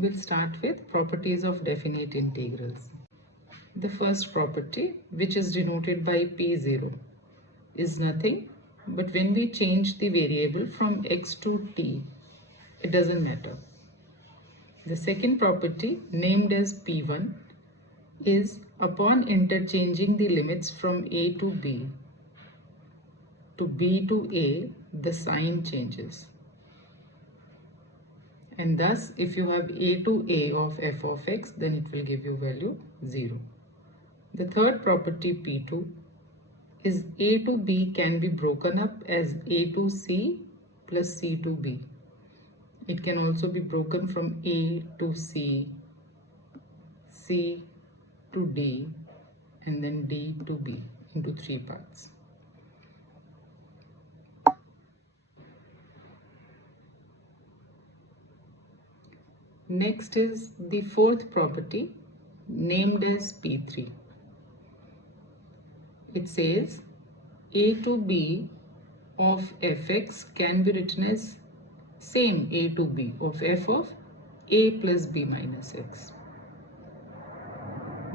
We'll start with properties of definite integrals. The first property, which is denoted by P0, is nothing but when we change the variable from x to t, it doesn't matter. The second property, named as P1, is upon interchanging the limits from a to b to a, the sign changes. And thus, if you have a to a of f of x, then it will give you value 0. The third property, P2, is a to b can be broken up as a to c plus c to b. It can also be broken from a to c, c to d, and then d to b into 3 parts. Next is the fourth property, named as P3. It says a to b of fx can be written as same a to b of f of a plus b minus x.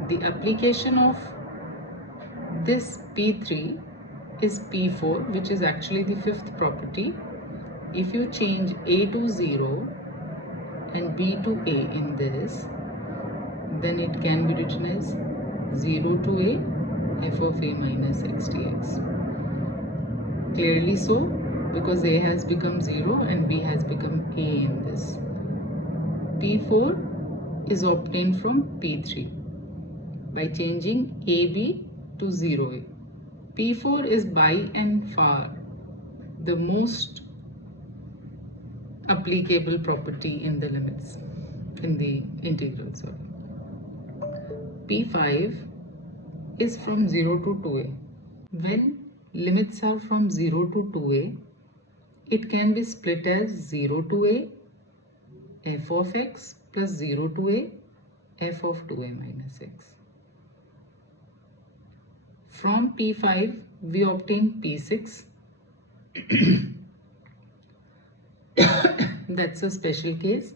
The application of this P3 is P4, which is actually the fifth property. If you change a to 0 and b to a in this, then it can be written as 0 to a f of a minus x dx. Clearly so, because a has become 0 and b has become a in this. P4 is obtained from P3 by changing ab to 0a. P4 is by and far the most applicable property in the limits, in the integrals. P5 is from 0 to 2a. When limits are from 0 to 2a, it can be split as 0 to a f of x plus 0 to a f of 2a minus x. From P5, we obtain P6. That's a special case.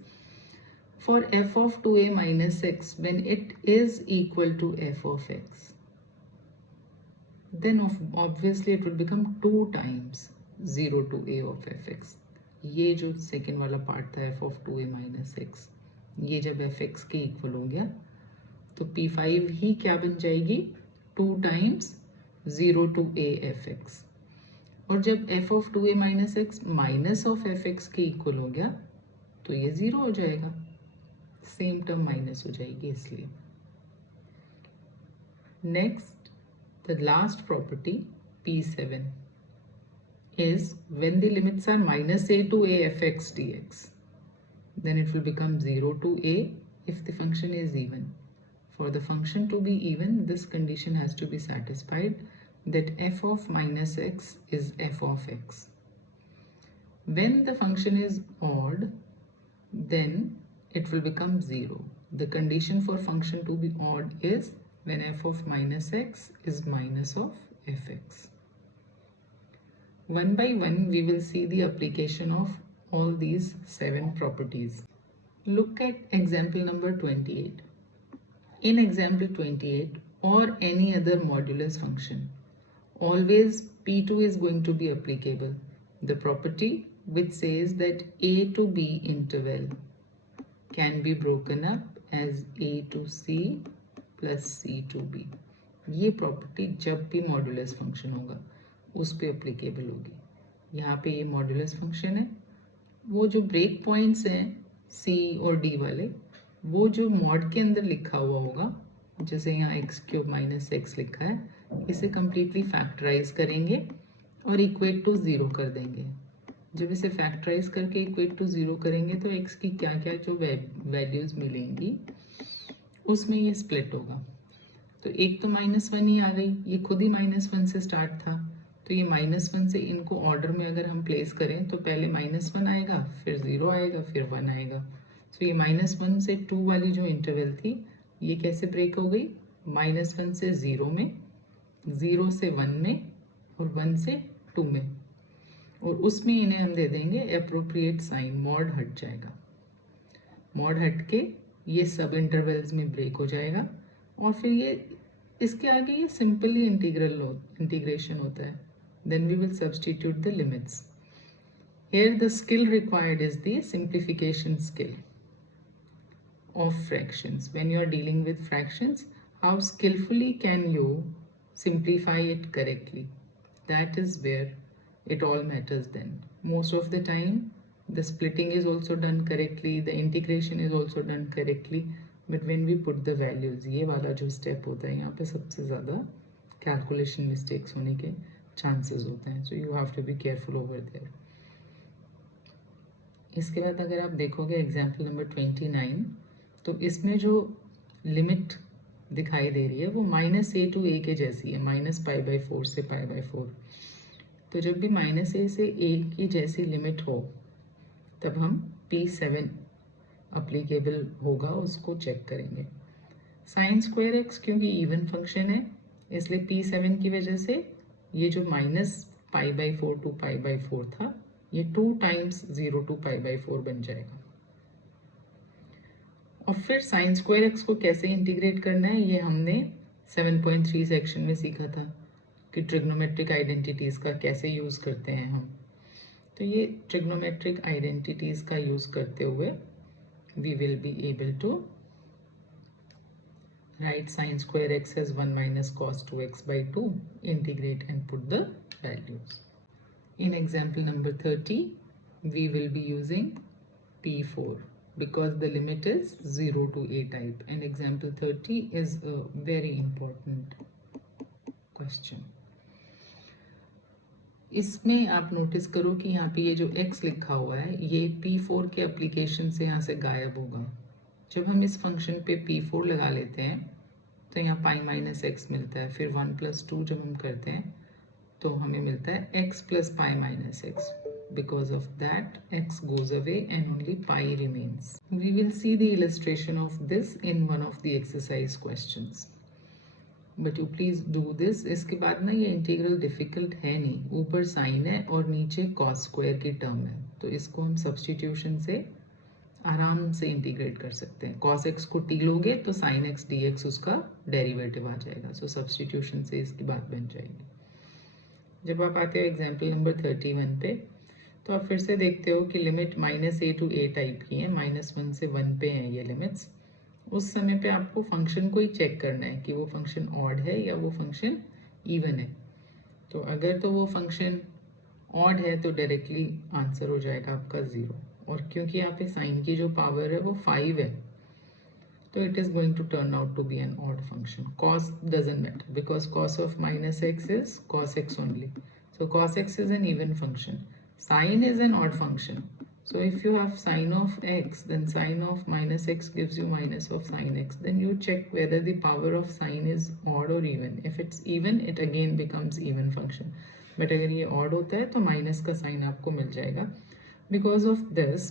For f of 2a minus x, when it is equal to f of x, then obviously it will become 2 times 0 to a of fx. ये जो second वाला part था f of 2a minus x, ये जब fx के equal हो गया तो P5 ही क्या बन जाएगी 2 times 0 to a fx. और जब f of 2a minus x minus of fx के इक्वल हो गया तो ये 0 हो जाएगा, सेम टर्म माइनस हो जाएगी इसलिए. Next, the last property P7 is when the limits are minus a to a fx dx, then it will become 0 to a if the function is even. For the function to be even, this condition has to be satisfied, that f of minus x is f of x. When the function is odd, then it will become 0. The condition for function to be odd is when f of minus x is minus of fx. One by one, we will see the application of all these 7 properties. Look at example number 28. In example 28, or any other modulus function, always P2 is going to be applicable. The property which says that a to b interval can be broken up as a to c plus c to b. ये property जब भी modulus function होगा उस पे applicable होगी. यहाँ पे ये मॉड्यूलस फंक्शन है, वो जो ब्रेक पॉइंट्स हैं c और d वाले, वो जो मॉड के अंदर लिखा हुआ होगा, जैसे यहाँ एक्स क्यूब माइनस एक्स लिखा है, इसे कम्प्लीटली फैक्टराइज करेंगे और इक्वेट टू 0 कर देंगे. जब इसे फैक्टराइज करके इक्वेट टू 0 करेंगे तो x की क्या क्या जो वैल्यूज मिलेंगी उसमें ये स्प्लिट होगा. तो एक तो -1 ही आ गई, ये खुद ही -1 से स्टार्ट था, तो ये -1 से इनको ऑर्डर में अगर हम प्लेस करें तो पहले -1 आएगा, फिर 0 आएगा, फिर 1 आएगा. तो ये -1 से 2 वाली जो इंटरवल थी ये कैसे ब्रेक हो गई, -1 से 0 में, 0 से 1 में और 1 से 2 में, और उसमें इन्हें हम दे देंगे अप्रोप्रिएट साइन, मॉड हट जाएगा. मॉड हट के ये सब इंटरवल्स में ब्रेक हो जाएगा और फिर ये इसके आगे ये सिंपली इंटीग्रेशन होता है. Then we will substitute the limits. Here the skill required is the simplification skill of fractions. When you are dealing with fractions, how skillfully can you simplify it correctly? That is where it all matters then. Most of the time, the splitting is also done correctly, the integration is also done correctly, but when we put the values, ये वाला जो step होता है यहाँ पे सबसे ज़्यादा calculation mistakes होने के chances होते हैं. So you have to be careful over there. इसके बाद अगर आप देखोगे एग्जाम्पल नंबर 29, तो इसमें जो लिमिट दिखाई दे रही है वो -a to a के जैसी है, -π/4 से π/4. तो जब भी -a से a की जैसी लिमिट हो तब हम P7 अप्लीकेबल होगा उसको चेक करेंगे. sin² क्योंकि इवन फंक्शन है इसलिए P7 की वजह से ये जो -π/4 to π/4 था ये 2 times 0 to π/4 बन जाएगा. और फिर sin² को कैसे इंटीग्रेट करना है ये हमने 7.3 सेक्शन में सीखा था कि ट्रिग्नोमेट्रिक आइडेंटिटीज़ का कैसे यूज़ करते हैं हम. तो ये ट्रिग्नोमेट्रिक आइडेंटिटीज़ का यूज़ करते हुए we will be able to write sin² as 1 - cos 2x/2, integrate and put the values. In example number 30, we will be using P4 because the limit is 0 to a type, and example 30 is a very important question. इसमें आप notice करो कि यहाँ पे ये जो x लिखा हुआ है ये P4 के एप्लीकेशन से यहाँ से गायब होगा. जब हम इस फंक्शन पे P4 लगा लेते हैं तो यहाँ π - x मिलता है. फिर 1 + 2 जब हम करते हैं तो हमें मिलता है x + π - x. Because of that, x goes away and only pi remains. We will see the illustration of this in one of the exercise questions. But you please do this. इसके बाद ना ये इंटीग्रल डिफिकल्ट है नहीं, ऊपर sign है और नीचे cos² की टर्म है, तो इसको हम सब्स्टिट्यूशन से आराम से इंटीग्रेट कर सकते हैं. cos x को t लोगे तो sin x dx उसका डेरिवेटिव आ जाएगा. सो सब्स्टिट्यूशन से इसकी बात बन जाएगी. जब आप आते हो एग्जाम्पल नंबर 31 पे तो आप फिर से देखते हो कि limit -a to a type की है, -1 से 1 पे हैं ये लिमिट्स. उस समय पे आपको फंक्शन को ही चेक करना है कि वो फंक्शन ऑड है या वो फंक्शन इवन है. तो अगर तो वो फंक्शन ऑड है तो डायरेक्टली आंसर हो जाएगा आपका 0. और क्योंकि यहाँ पे साइन की जो पावर है वो 5 है तो it is going to turn out to be an odd function. Cos doesn't matter because cos of -x is cos x only. So cos x is an even function. Sin is an odd function. So if you have sin of x, then sin of -x gives you minus of sin x. Then you check whether the power of sin is odd or even. If it's even, it again becomes even function. But अगर ये odd होता है तो minus का sign आपको मिल जाएगा. Because of this,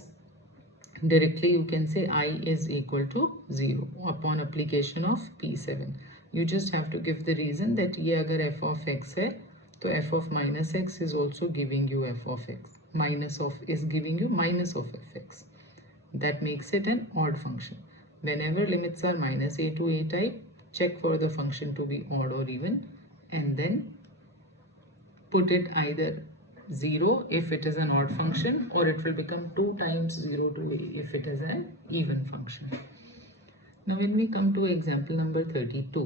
directly you can say I is equal to 0 upon application of P7. You just have to give the reason that ये अगर f of x है तो f of -x is also giving you f of x. Minus of is giving you minus of fx. That makes it an odd function. Whenever limits are -a to a type, check for the function to be odd or even and then put it either 0 if it is an odd function or it will become 2 times 0 to a if it is an even function. Now when we come to example number 32,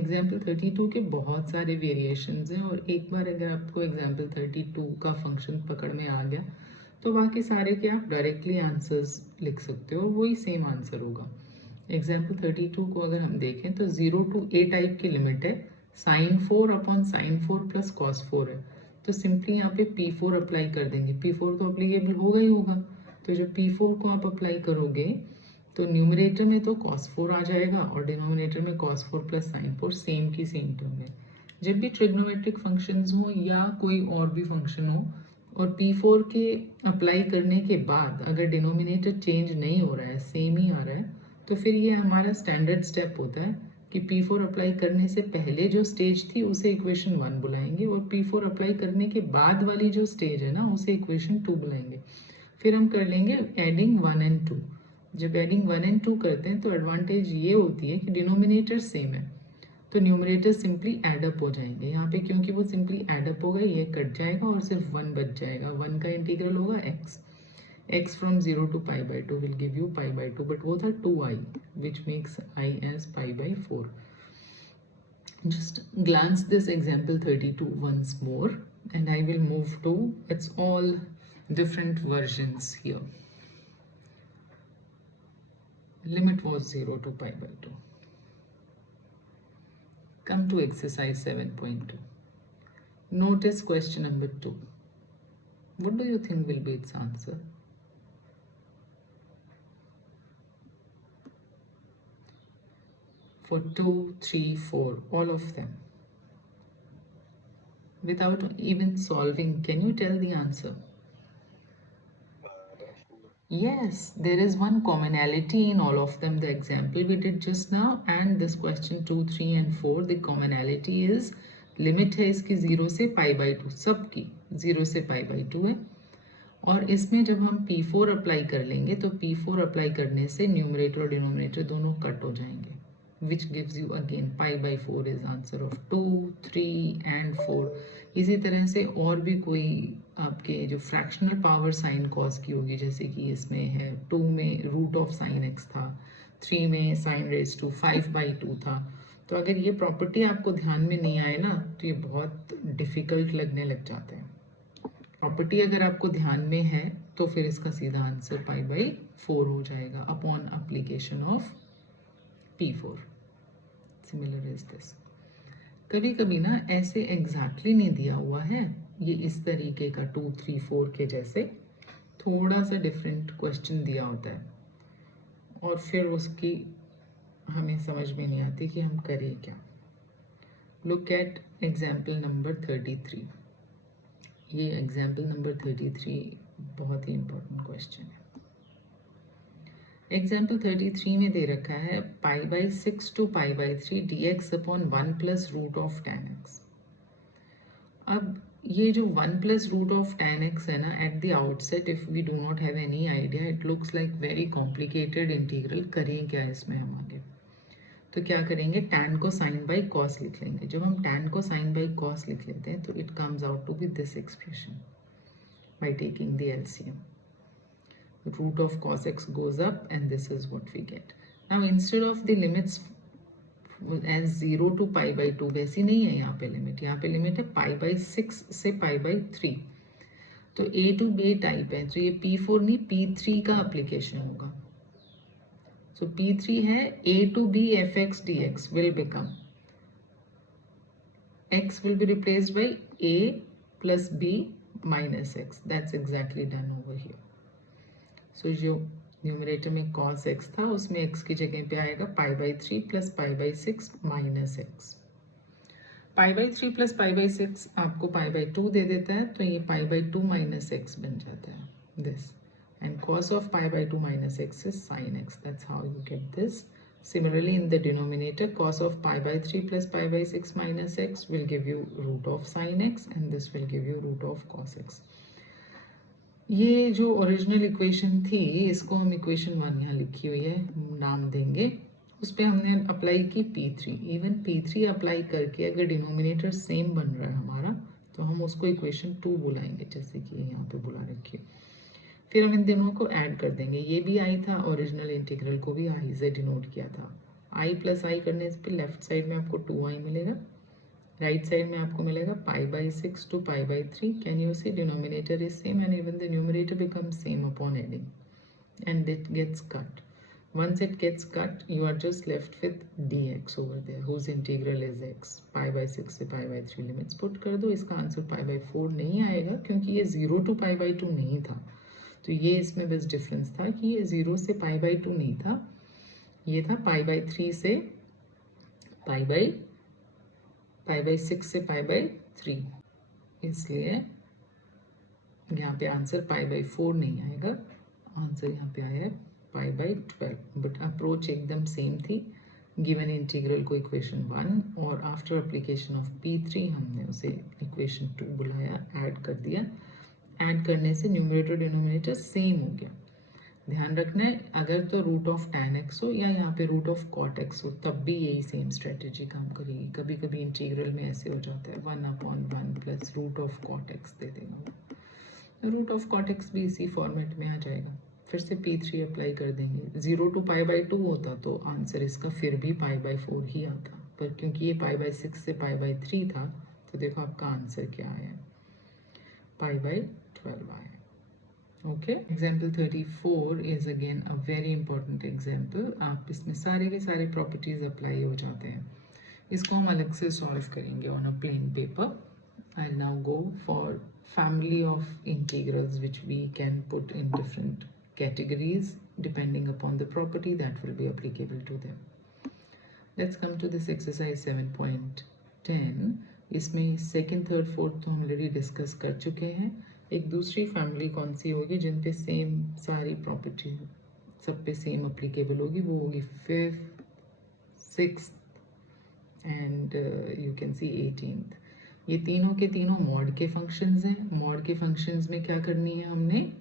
example 32 के बहुत सारे variations हैं और एक बार अगर आपको example 32 का function पकड़ में आ गया तो बाकी सारे के आप directly answers लिख सकते हो और वही same answer होगा. example 32 को अगर हम देखें तो 0 to a type की limit है, sin 4 upon sin 4 plus cos 4 है. तो सिंपली यहाँ पे P4 अप्लाई कर देंगे. P4 तो अप्लीकेबल होगा ही होगा. तो जब P4 को आप अप्लाई करोगे तो न्यूमरेटर में तो cos 4 आ जाएगा और डिनोमिनेटर में cos 4 प्लस sin 4 सेम की सेम टर्म है. जब भी ट्रिग्नोमेट्रिक फंक्शंस हो या कोई और भी फंक्शन हो और P4 के अप्लाई करने के बाद अगर डिनोमिनेटर चेंज नहीं हो रहा है, सेम ही आ रहा है, तो फिर ये हमारा स्टैंडर्ड स्टेप होता है कि P4 अप्लाई करने से पहले जो स्टेज थी उसे इक्वेशन 1 बुलाएंगे और P4 अप्लाई करने के बाद वाली जो स्टेज है ना उसे इक्वेशन 2 बुलाएंगे. फिर हम कर लेंगे एडिंग 1 and 2. जब एडिंग 1 एंड 2 करते हैं तो एडवांटेज ये होती है कि डिनोमिनेटर सेम है, तो न्यूमरेटर सिंपली एडअप हो जाएंगे। यहाँ पे क्योंकि वो सिंपली एडअप होगा, ये कट जाएगा और सिर्फ 1 बच जाएगा। 1 का इंटीग्रल होगा x from 0 to pi by 2 will give you pi by 2, but वो था 2i which makes I as pi by 4. Just glance this example 32 once more and I will move to, it's all different versions here. Limit was 0 to pi by 2. Come to exercise 7.2. Notice question number 2. What do you think will be its answer? For 2, 3, 4, all of them. Without even solving, can you tell the answer? Yes, there is one commonality in all of them. The example we did just now and this question 2, 3 and 4, the commonality is limit है इसकी 0 से pi by 2, सबकी 0 से pi by 2 है। और इसमें जब हम P4 अप्लाई कर लेंगे तो P4 अप्लाई करने से न्यूमरेटर और डिनोमिनेटर दोनों कट हो जाएंगे, which gives you again pi by 4 is answer of 2, 3 and 4. इसी तरह से और भी कोई आपके जो फ्रैक्शनल पावर साइन कॉस की होगी, जैसे कि इसमें है 2 में रूट ऑफ साइन x था, 3 में साइन रेज टू 5/2 था। तो अगर ये प्रॉपर्टी आपको ध्यान में नहीं आए ना तो ये बहुत डिफिकल्ट लगने लग जाता है। प्रॉपर्टी अगर आपको ध्यान में है तो फिर इसका सीधा आंसर pi by 4 हो जाएगा upon application of P4. Similar is this. कभी कभी ना ऐसे एग्जैक्टली नहीं दिया हुआ है, ये इस तरीके का 2, 3, 4 के जैसे थोड़ा सा डिफरेंट क्वेश्चन दिया होता है और फिर उसकी हमें समझ में नहीं आती कि हम करें क्या। Look at example number 33। ये एग्जाम्पल नंबर 33 बहुत ही इंपॉर्टेंट क्वेश्चन है। एग्जाम्पल 33 में दे रखा है pi by 6 to pi by 3 dx upon 1 plus root of tan x. अब ये जो 1 plus root of tan x है ना, at the outset if we do not have any idea it looks like very complicated integral। करें क्या इसमें हम आगे? तो क्या करेंगे, tan को sin by cos लिख लेंगे। जब हम tan को sin by cos लिख लेते हैं तो it comes out to be this expression by taking the LCM. Root of cos x goes up and this is what we get. Now instead of the limits as 0 to pi by 2, वैसी नहीं है यहाँ पे limit, यहाँ पे limit है pi by 6 से pi by 3। तो a to b टाइप है, तो ये P4 नहीं P3 का एप्लीकेशन होगा। So P3 है a to b fx dx will become x will be replaced by a plus b minus x. That's exactly done over here. सो जो numerator में cos x था उसमें x की जगह पे आएगा pi by 3 plus pi by 6 minus x। pi by 3 plus pi by 6 आपको pi by 2 दे देता है, तो ये pi by 2 minus x बन जाता है this, and cos of pi by 2 minus x is sin x. That's how you get this. Similarly in the denominator cos of pi by 3 plus pi by 6 minus x will give you root of sin x and this will give you root of cos x. ये जो original equation थी इसको हम equation 1 यहाँ लिखी हुई है नाम देंगे, उस पर हमने अप्लाई की P3। इवन P3 अप्लाई करके अगर डिनोमिनेटर सेम बन रहा है हमारा तो हम उसको इक्वेशन 2 बुलाएंगे, जैसे कि यहाँ पे बुला रखी है। फिर हम इन दोनों को ऐड कर देंगे, ये भी आई था, ओरिजिनल इंटीग्रल को भी आई से डिनोट किया था। आई प्लस आई करने पे लेफ्ट साइड में आपको 2i मिलेगा, राइट साइड में आपको मिलेगा pi by 6 to pi by 3. Can you see denominator is same and even the numerator becomes same upon adding and it gets cut. Once it gets cut you are just left with dx over there whose integral is x. pi by 6 से pi by 3 limits put कर दो, इसका answer pi by 4 नहीं आएगा क्योंकि ये 0 to pi by 2 नहीं था। तो ये इसमें बस डिफरेंस था कि ये 0 से pi by 2 नहीं था, ये था pi by 3 से pi by 6 से pi by 3, इसलिए यहाँ पे आंसर pi by 4 नहीं आएगा, आंसर यहाँ पे आया है pi by 12। बट अप्रोच एकदम सेम थी, गिवन इंटीग्रल को इक्वेशन 1 और आफ्टर एप्लीकेशन ऑफ P3 हमने उसे इक्वेशन 2 बुलाया, ऐड कर दिया, ऐड करने से न्यूमरेटर डिनोमिनेटर सेम हो गया। ध्यान रखना है, अगर तो रूट ऑफ tan x हो या यहाँ पे रूट ऑफ cot x हो तब भी यही सेम स्ट्रेटेजी काम करेगी। कभी कभी इंटीग्रल में ऐसे हो जाता है 1/1 plus root of cot x दे देगा, रूट ऑफ cot x भी इसी फॉर्मेट में आ जाएगा। फिर से P3 अप्लाई कर देंगे। 0 to π/2 होता तो आंसर इसका फिर भी π/4 ही आता, पर क्योंकि ये π/6 से π/3 था तो देखो आपका आंसर क्या आया, π/12 आया। Okay, example 34 is again a very important example. आप इसमें सारे के सारे properties apply हो जाते हैं। इसको हम अलग से solve करेंगे on a plain paper. I'll now go for family of integrals which we can put in different categories depending upon the property that will be applicable to them. Let's come to this exercise 7.10. इसमें second, third, fourth तो हम already discuss कर चुके हैं। एक दूसरी family कौन सी होगी जिन पे सेम सारी प्रॉपर्टी सब पे सेम अप्लीकेबल होगी, वो होगी 5th, 6th and you can see 18th। ये तीनों के तीनों मॉड के फंक्शंस हैं। मॉड के फंक्शंस में क्या करनी है, हमने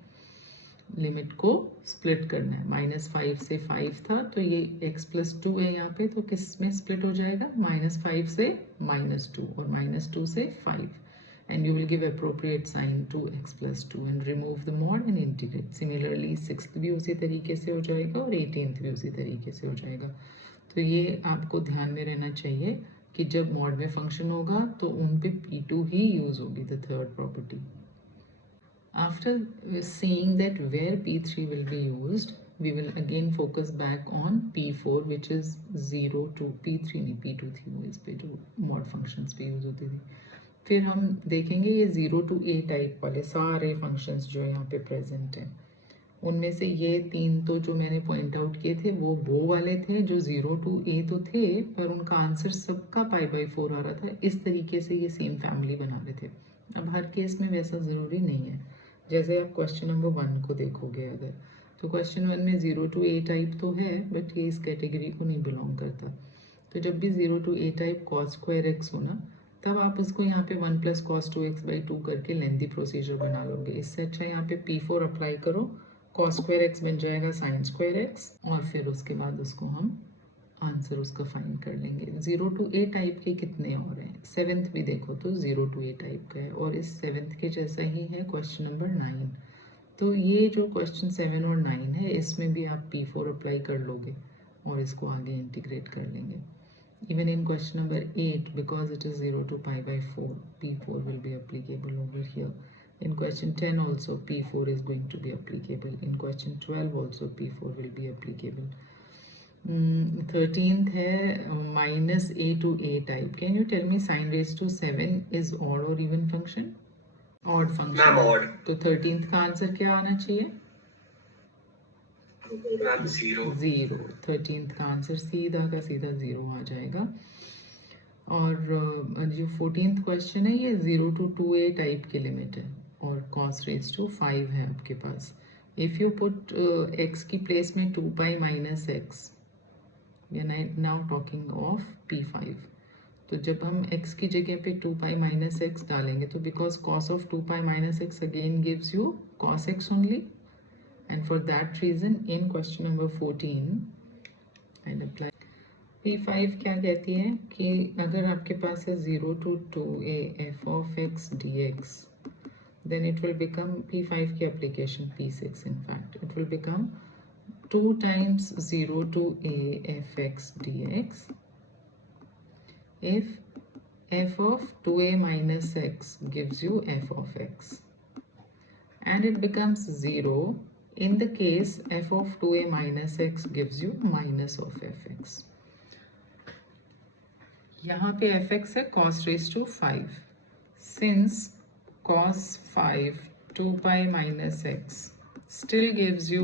लिमिट को स्प्लिट करना है। -5 से 5 था तो ये x+2 है यहाँ पे, तो किस में स्प्लिट हो जाएगा, -5 से -2 और -2 से 5, and you will give appropriate sign to x+2 and remove the mod and integrate. Similarly 6th भी उसी तरीके से हो जाएगा और 18th भी उसी तरीके से हो जाएगा। तो ये आपको ध्यान में रहना चाहिए कि जब मॉड में फंक्शन होगा तो उन पे P2 ही यूज होगी, the third property. After seeing that where P3 will be used, we will again focus back on P4 which is 0 to P3 नहीं P2 थी वो, इस पे जो mod functions पे यूज होती थी। फिर हम देखेंगे ये 0 to A टाइप वाले सारे फंक्शंस जो यहाँ पे प्रेजेंट हैं, उनमें से ये तीन तो जो मैंने पॉइंट आउट किए थे वो वाले थे जो 0 to A तो थे, पर उनका आंसर सबका π/4 आ रहा था। इस तरीके से ये सेम फैमिली बना रहे थे। अब हर केस में वैसा ज़रूरी नहीं है। जैसे आप क्वेश्चन नंबर 1 को देखोगे अगर, तो क्वेश्चन 1 में 0 to A टाइप तो है बट ये इस कैटेगरी को नहीं बिलोंग करता। तो जब भी 0 to A टाइप cos2x होना, तब आप उसको यहाँ पे 1 + cos2x/2 करके लेंथी प्रोसीजर बना लोगे। इससे अच्छा यहाँ पे P4 अप्लाई करो, cos2x बन जाएगा sin2x और फिर उसके बाद उसको हम आंसर उसका फाइंड कर लेंगे। 0 to A टाइप के कितने और हैं, 7th भी देखो तो 0 to A टाइप का है और इस 7th के जैसा ही है क्वेश्चन नंबर 9। तो ये जो क्वेश्चन 7 और 9 है इसमें भी आप P4 अप्लाई कर लोगे और इसको आगे इंटीग्रेट कर लेंगे। Even in question number 8, because it is 0 to π/4, P4 will be applicable over here. In question 10 also P4 is going to be applicable. In question 12 also P4 will be applicable. 13th है -A to A type. Can you tell me sin raised to 7 is odd or even function? Odd function. Odd. तो 13th का answer क्या आना चाहिए? 0। 13th का answer सीधा का सीधा 0 आ जाएगा। और जो 14th क्वेश्चन है ये 0 to 2A टाइप की लिमिट है और cos raised to 5 है आपके पास। इफ़ यू पुट x की प्लेस में 2π - x, we are now talking of P5, तो जब हम x की जगह पे 2π - x डालेंगे तो because cos of 2π - x again gives you cos x only, and for that reason in question number 14 I'll apply P5 क्या कहती है कि अगर आपके पास है 0 to 2A f of x dx, then it will become P5 की application P6 in fact it will become 2 times 0 to A f x dx if f of 2A minus x gives you f of x, and it becomes 0 in the case f of 2A minus x gives you minus of fx. यहाँ पे fx है cos raised to 5. Since cos 5 2π minus x still gives you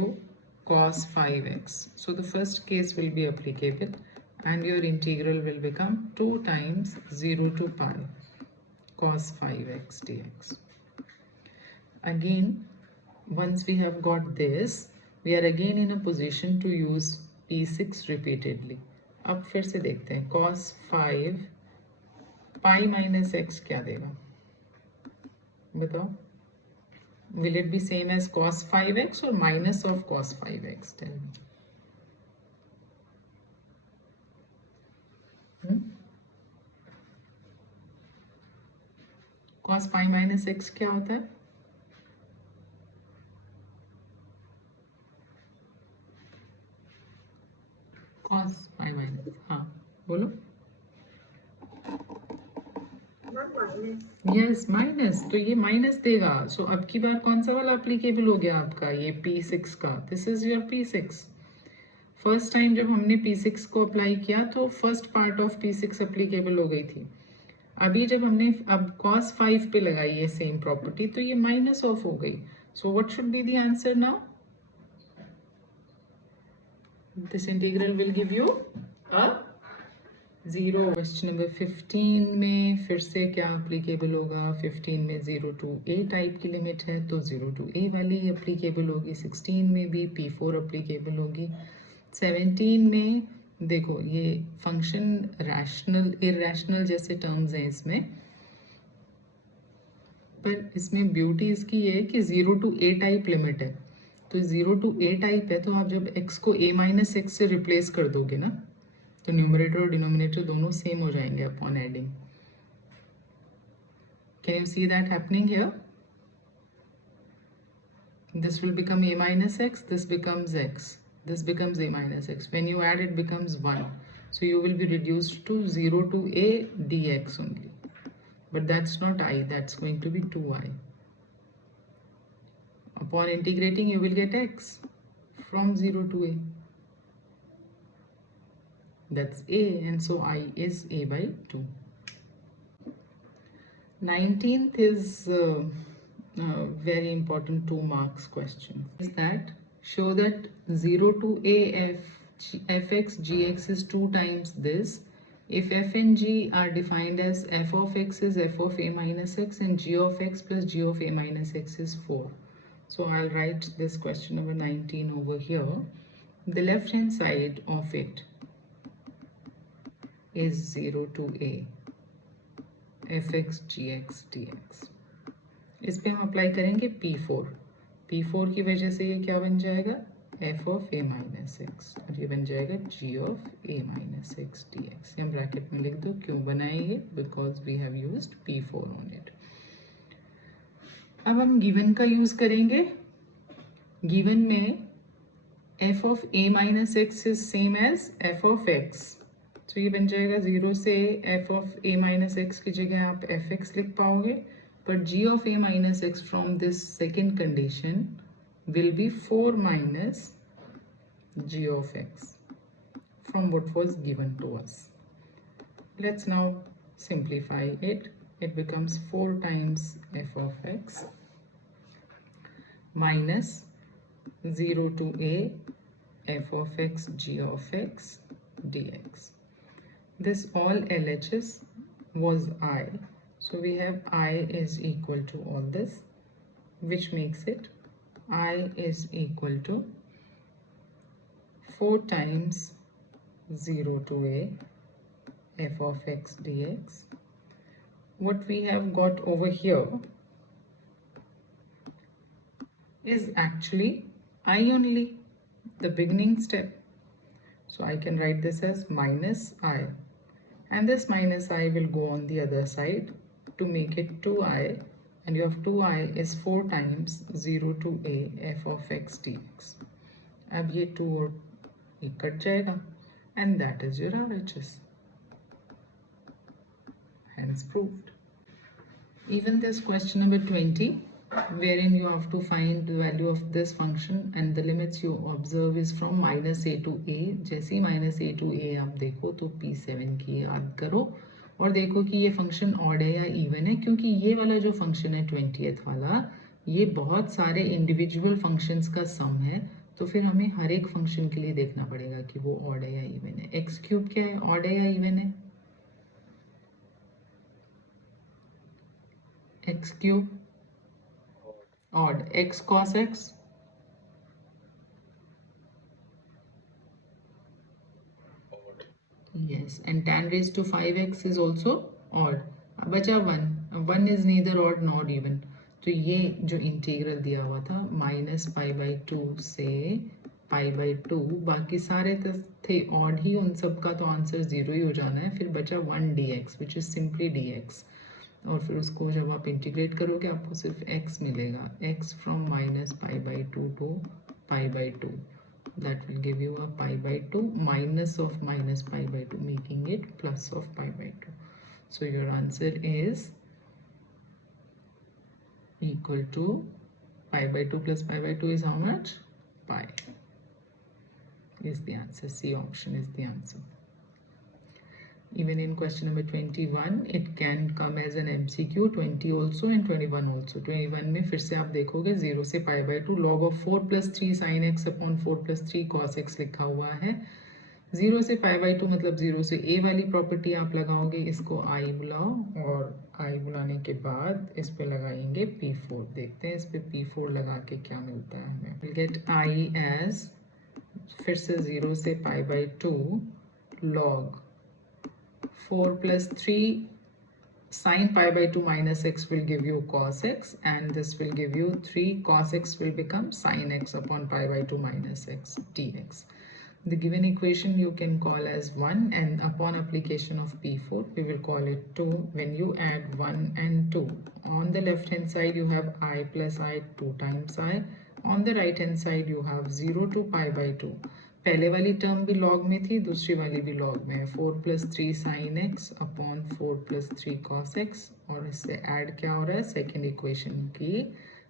cos 5x, so the first case will be applicable and your integral will become 2 times 0 to pi cos 5x dx. Again, once we have got this, we are again in a position to use P6 repeatedly. अब फिर से देखते हैं cos 5 pi minus x क्या देगा बताओ, Will it be same as cos 5x or minus of cos 5x? Tell me. Cos pi minus x क्या होता है? Cos pi minus, हाँ बोलो. यस माइनस, तो ये माइनस देगा. सो अब की बार कौन सा वाला अप्लीकेबल हो गया आपका? ये P6 का. This is your P6. First time जब हमने P6 को अप्लाई किया तो first part of P6 applicable हो गई थी. अभी जब हमने अब cos 5 पे लगाई ये सेम प्रॉपर्टी तो ये माइनस ऑफ हो गई. So what should be the answer now? This integral will give you a 0. Question number 15 में फिर से क्या अप्लीकेबल होगा? 15 में 0 to a टाइप की लिमिट है तो 0 to a वाली अप्लीकेबल होगी. 16 में भी P4 अप्लीकेबल होगी. 17 में देखो ये फंक्शन रैशनल इरैशनल जैसे टर्म्स हैं इसमें, पर इसमें ब्यूटी इसकी ये है कि 0 to a टाइप लिमिट है. तो 0 to a टाइप है तो आप जब x को a माइनस एक्स से रिप्लेस कर दोगे ना तो न्यूमरेटर और डिनोमिनेटर दोनों सेम हो जाएंगे upon adding. Can you see that happening here? This will become a minus x, this becomes x, this becomes a minus x. When you add it becomes 1. So you will be reduced to 0 to a dx only. But that's not I, that's going to be 2i. Upon integrating you will get x from 0 to a. That's a, and so I is a by 2. 19th is very important 2 marks question. Is that show that 0 to a fx gx is 2 times this if f and g are defined as f of x is f of a minus x and g of x plus g of a minus x is 4. So I'll write this question number 19 over here. The left hand side of it is 0 to a fx gx dx. इस पे हम apply करेंगे P4 की वजह से ये क्या बन जाएगा? f of a minus x और ये बन जाएगा g of a minus x dx. हम ब्रैकेट में लिख दो. क्यों बनाएंगे? Because we have used P4 on it. अब हम गिवन का यूज करेंगे. गिवन में f of a minus x is same as f of x. तो ये बन जाएगा 0 से f of a minus x की जगह आप fx लिख पाओगे. But g of a minus x from this second condition will be 4 minus g of x from what was given to us. Let's now simplify it. It becomes 4 times f of x minus 0 to a f of x g of x dx. This all LHS was I. So we have I is equal to all this, which makes it I is equal to 4 times 0 to a f of x dx. What we have got over here is actually I only, the beginning step. So I can write this as minus I, and this minus I will go on the other side to make it 2i, and you have 2i is 4 times 0 to a f of x dx. अब ये 2 और ये cut जाएगा, and that is your RHS. Hence proved. Even this question number 20, wherein you have to find the value of this function and the limits you observe is from minus a to a. जैसे ही minus a to a आप देखो तो P7 की याद करो और देखो कि ये फंक्शन ऑड है या इवन है, क्योंकि ये वाला जो फंक्शन है 20th वाला ये बहुत सारे इंडिविजुअल फंक्शंस का सम है. तो फिर हमें हर एक फंक्शन के लिए देखना पड़ेगा कि वो ऑड है या इवन है. एक्स क्यूब क्या है? ऑड है या इवन है? X cube odd. X cos x odd. Yes, and tan raised to 5x is also odd. बचा 1. 1 is neither odd nor even. तो ये जो इंटीग्रल दिया हुआ था -π/2 से π/2, बाकी सारे थे ऑड ही, उन सब का तो आंसर 0 ही हो जाना है। फिर बचा 1 dx which is simply dx, और फिर उसको जब आप इंटीग्रेट करोगे आपको सिर्फ x मिलेगा, x from -π/2 to π/2, that will give you a π/2 minus of -π/2, making it plus of π/2. So your answer is equal to π/2 plus π/2 is how much? Pi is the answer. C option is the answer. Even in question number 21 it can come as an MCQ, 20 also and 21 also. 21 में फिर से आप देखोगे 0 से π/2 log of 4 plus 3 sin x upon 4 plus 3 cos x लिखा हुआ है। 0 से π/2 मतलब 0 से a वाली प्रॉपर्टी आप लगाओगे, इसको I बुलाओ, और I बुलाने के बाद इस पे लगाएंगे P4। देखते हैं इस पे P4 लगा के क्या मिलता है हमें। We'll get I as, फिर से 0 से π/2 log 4 plus 3 sin π/2 minus x will give you cos x, and this will give you 3 cos x will become sin x upon π/2 minus x dx. The given equation you can call as 1, and upon application of P4 we will call it 2. When you add 1 and 2, on the left hand side you have I plus I, 2 times I. On the right hand side you have 0 to π/2. पहले वाली term भी log में थी, दूसरी वाली भी log में है। 4 plus 3 sin x upon 4 plus 3 cos x, और इससे ऐड क्या हो रहा है, सेकेंड इक्वेशन की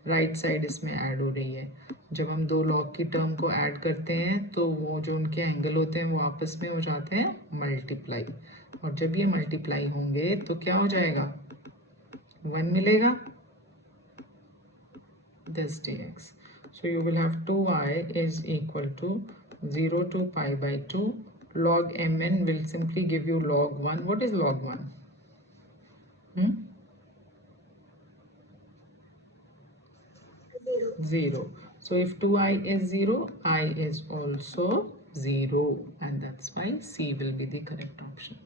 राइट साइड इसमें ऐड हो रही है। जब हम दो लॉग की टर्म को ऐड करते हैं तो वो जो उनके एंगल होते हैं वो आपस में हो जाते हैं मल्टीप्लाई, और जब ये मल्टीप्लाई होंगे तो क्या हो जाएगा, 1 मिलेगा, this dx. So you will have 2I is equal to 0 to π/2. Log mn will simply give you log 1. What is log 1? 0. So if 2I is 0, I is also 0, and that's why C will be the correct option.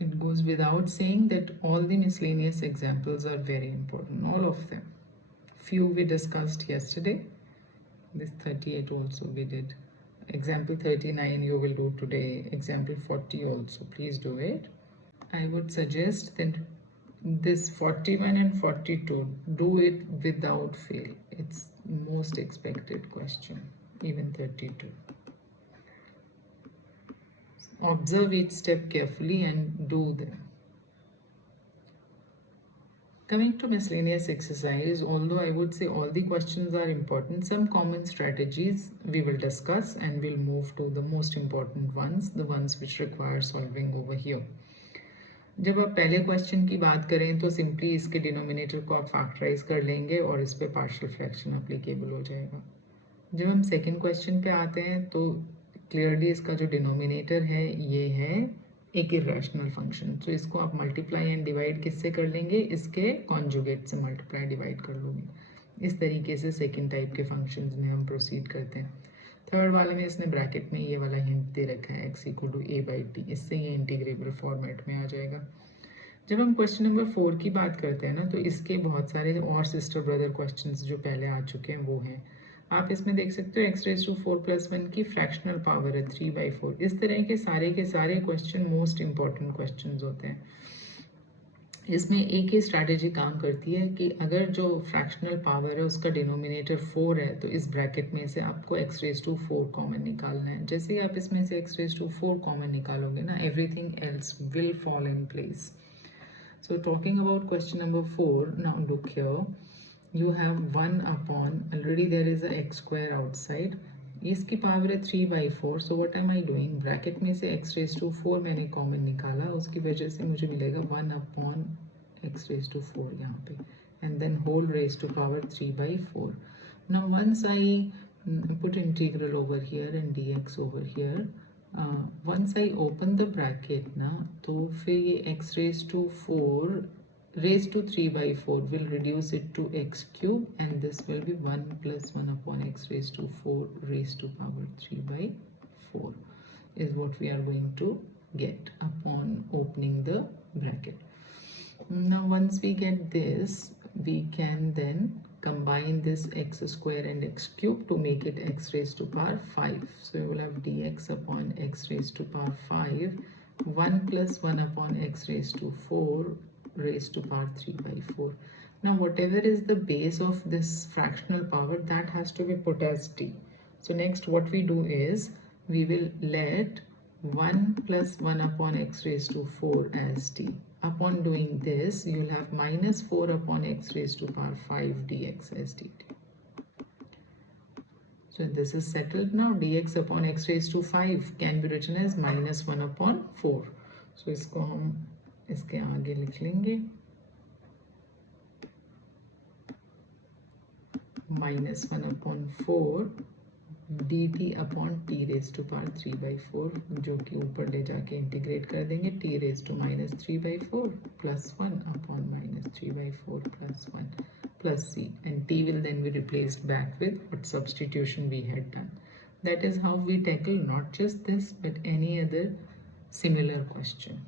It goes without saying that all the miscellaneous examples are very important, all of them. Few we discussed yesterday. This 38 also we did. Example 39 you will do today. Example 40 also. Please do it. I would suggest that this 41 and 42, do it without fail. It's most expected question. Even 32. Observe each step carefully and do them. Coming to miscellaneous exercise, although I would say all the questions are important, some common strategies we will discuss, and we'll move to the most important ones, the ones which require solving over here. जब आप पहले question की बात करें तो simply इसके denominator को आप फैक्टराइज कर लेंगे और इस पे पार्शियल फ्रैक्शन अप्लीकेबल हो जाएगा। जब हम सेकंड क्वेश्चन पे आते हैं तो क्लियरली इसका जो डिनोमिनेटर है ये है एक इरेशनल फंक्शन, तो इसको आप मल्टीप्लाई एंड डिवाइड किससे कर लेंगे, इसके कॉन्जुगेट से मल्टीप्लाई डिवाइड कर लोगे। इस तरीके से सेकंड टाइप के फंक्शंस में हम प्रोसीड करते हैं। थर्ड वाले में इसने ब्रैकेट में ये वाला हिंट दे रखा है x इक्वल टू a/t, इससे ये इंटीग्रेबल फॉर्मेट में आ जाएगा। जब हम क्वेश्चन नंबर 4 की बात करते हैं ना, तो इसके बहुत सारे और सिस्टर ब्रदर क्वेश्चंस जो पहले आ चुके हैं वो हैं। आप इसमें देख सकते हो x⁴ + 1 की फ्रैक्शनल पावर है 3/4। इस तरह के सारे क्वेश्चन मोस्ट इंपॉर्टेंट क्वेश्चंस होते हैं। इसमें एक ही स्ट्रैटेजी काम करती है कि अगर जो फ्रैक्शनल पावर है उसका डिनोमिनेटर 4 है तो इस ब्रैकेट में से आपको x⁴ कॉमन निकालना है। जैसे ही आप इसमें से x⁴ कॉमन निकालोगे ना, everything else will fall in place. So talking about question number 4, now look here, you have 1 upon, already there is a x² outside, इसकी पावर है 3/4, so what am I doing, bracket में से x⁴ मैंने common निकाला, उसकी वजह से मुझे मिलेगा 1 upon x⁴ यहाँ पे, and then whole raised to power 3/4. Now once I put integral over here and dx over here, once I open the bracket ना, तो फिर ये x⁴ raised to 3/4 will reduce it to x³ and this will be 1 + 1 upon x⁴ raised to power 3/4 is what we are going to get upon opening the bracket. Now once we get this, we can then combine this x square and x cube to make it x raised to power 5. So you will have dx upon x raised to power 5, 1 plus 1 upon x raised to 4 raised to power 3 by 4. Now whatever is the base of this fractional power, that has to be put as t. So next what we do is we will let 1 plus 1 upon x raised to 4 as t. Upon doing this, you will have minus 4 upon x raised to power 5 dx as dt. So this is settled now. dx upon x raised to 5 can be written as minus 1 upon 4. So इसको हम इसके आगे लिख लेंगे minus 1 upon 4 dt upon t raise to power 3 by 4, जो कि ऊपर ले जाके इंटीग्रेट कर देंगे t raise to minus 3 by 4 plus 1 upon minus 3 by 4 plus 1 plus c, and t will then be replaced back with what substitution we had done. That is how we tackle not just this but any other similar question.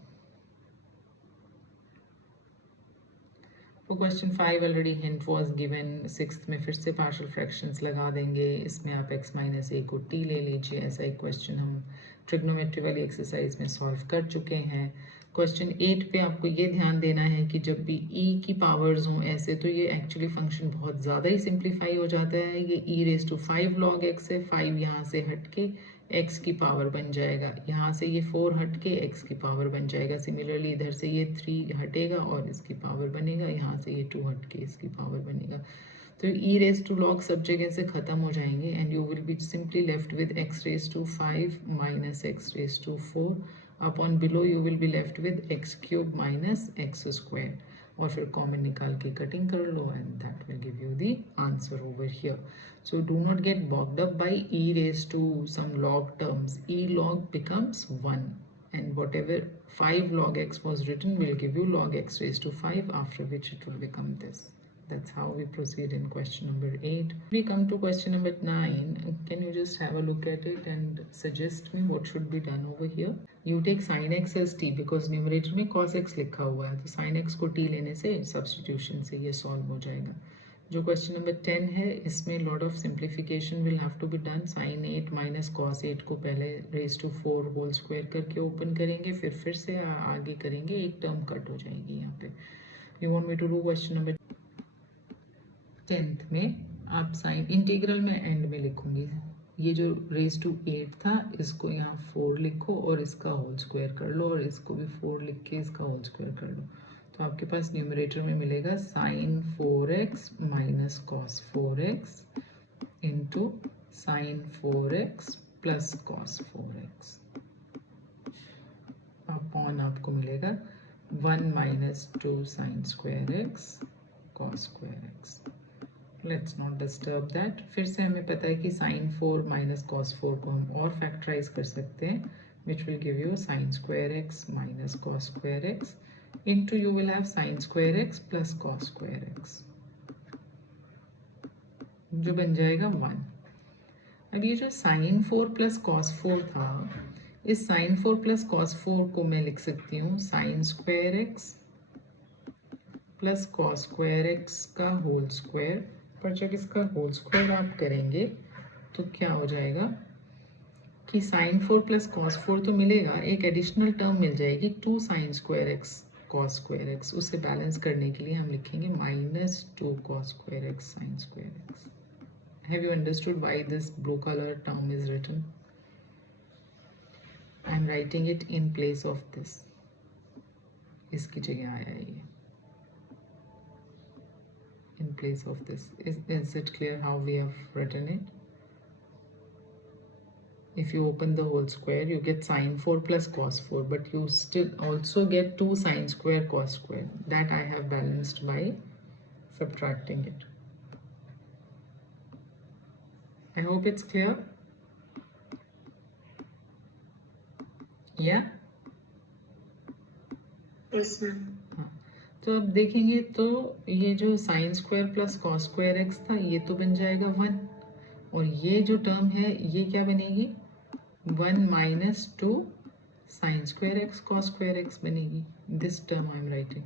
For question 5 already hint was given. 6th में फिर से partial fractions लगा देंगे. इसमें आप x minus a को t ले लीजिए. ऐसा एक क्वेश्चन हम ट्रिग्नोमेट्री वाली एक्सरसाइज में सॉल्व कर चुके हैं. क्वेश्चन 8 पे आपको ये ध्यान देना है कि जब भी e की पावर्स हों ऐसे, तो ये एक्चुअली फंक्शन बहुत ज़्यादा ही सिंप्लीफाई हो जाता है. ये e raise to 5 log x है. 5 यहाँ से हट के x की पावर बन जाएगा. यहाँ से ये 4 हट के x की पावर बन जाएगा. सिमिलरली इधर से ये 3 हटेगा और इसकी पावर बनेगा. यहाँ से ये 2 हट के इसकी पावर बनेगा. तो e रेज टू log सब जगह से ख़त्म हो जाएंगे and you will be simply left with x raise to 5 minus x raise to 4 upon below you will be left with x cube minus x square. और फिर कॉमन निकाल के कटिंग कर लो and that will give you the answer over here. So do not get bogged up by e raised to some log terms. E log becomes 1 and whatever 5 log x was written will give you log x raised to 5, after which it will become this. That's how we proceed in question number 8. We come to question number 9. Can you just have a look at it and suggest me what should be done over here? You take sin x as t because numerator में cos x लिखा हुआ है, तो sin x को t लेने से substitution से ये solve हो जाएगा. जो क्वेश्चन नंबर 10 है इसमें lot of simplification will have to be done. Sine 8 minus cos 8 को पहले रेज टू 4 होल स्क्वायर करके ओपन करेंगे, फिर से आगे करेंगे, एक टर्म कट हो जाएगी यहाँ पे. You want me to do question number 10th में आप साइन इंटीग्रल में एंड में लिखूंगी. ये जो रेज टू 8 था इसको यहाँ 4 लिखो और इसका होल स्क्वायर कर लो, और इसको भी 4 लिख के इसका होल स्क्वायर कर लो. तो आपके पास न्यूमरेटर में मिलेगा sine 4x minus cos 4x into sine 4x plus cos 4x upon आपको मिलेगा 1 minus 2 sine square x cos square x. Let's not disturb that. फिर से हमें पता है कि साइन 4 माइनस कॉस 4 को हम और फैक्टराइज कर सकते हैं, which will give you sign square x minus cos square x into you will have sin square x plus cos square x, जो बन जाएगा 1. अब ये जो sin 4 plus cos 4 था, इस sin 4 plus cos 4 को मैं लिख सकती हूँ sin square x plus cos square x का होल स्क्वायर. पर जब इसका होल स्क्वायर आप करेंगे तो क्या हो जाएगा कि sin 4 plus cos 4 तो मिलेगा, एक एडिशनल टर्म मिल जाएगी 2 sin square x cos square x. उसे बैलेंस करने के लिए हम लिखेंगे minus 2 cos square x sin square x. Have you understood why this blue color term is written? I am writing it in place of this. इसकी जगह आया है ये. In place of this. Is it clear how we have written it? If you open the whole square, you get sin 4 plus cos 4, but you still also get 2 sin square cos square. That I have balanced by subtracting it. I hope it's clear. Yeah? Yes, ma'am. हाँ, तो अब देखेंगे तो ये जो sin square plus cos square x था ये तो बन जाएगा 1, और ये जो टर्म है ये क्या बनेगी 1 minus 2 sin square x cos square x बनेगी. This term I am writing.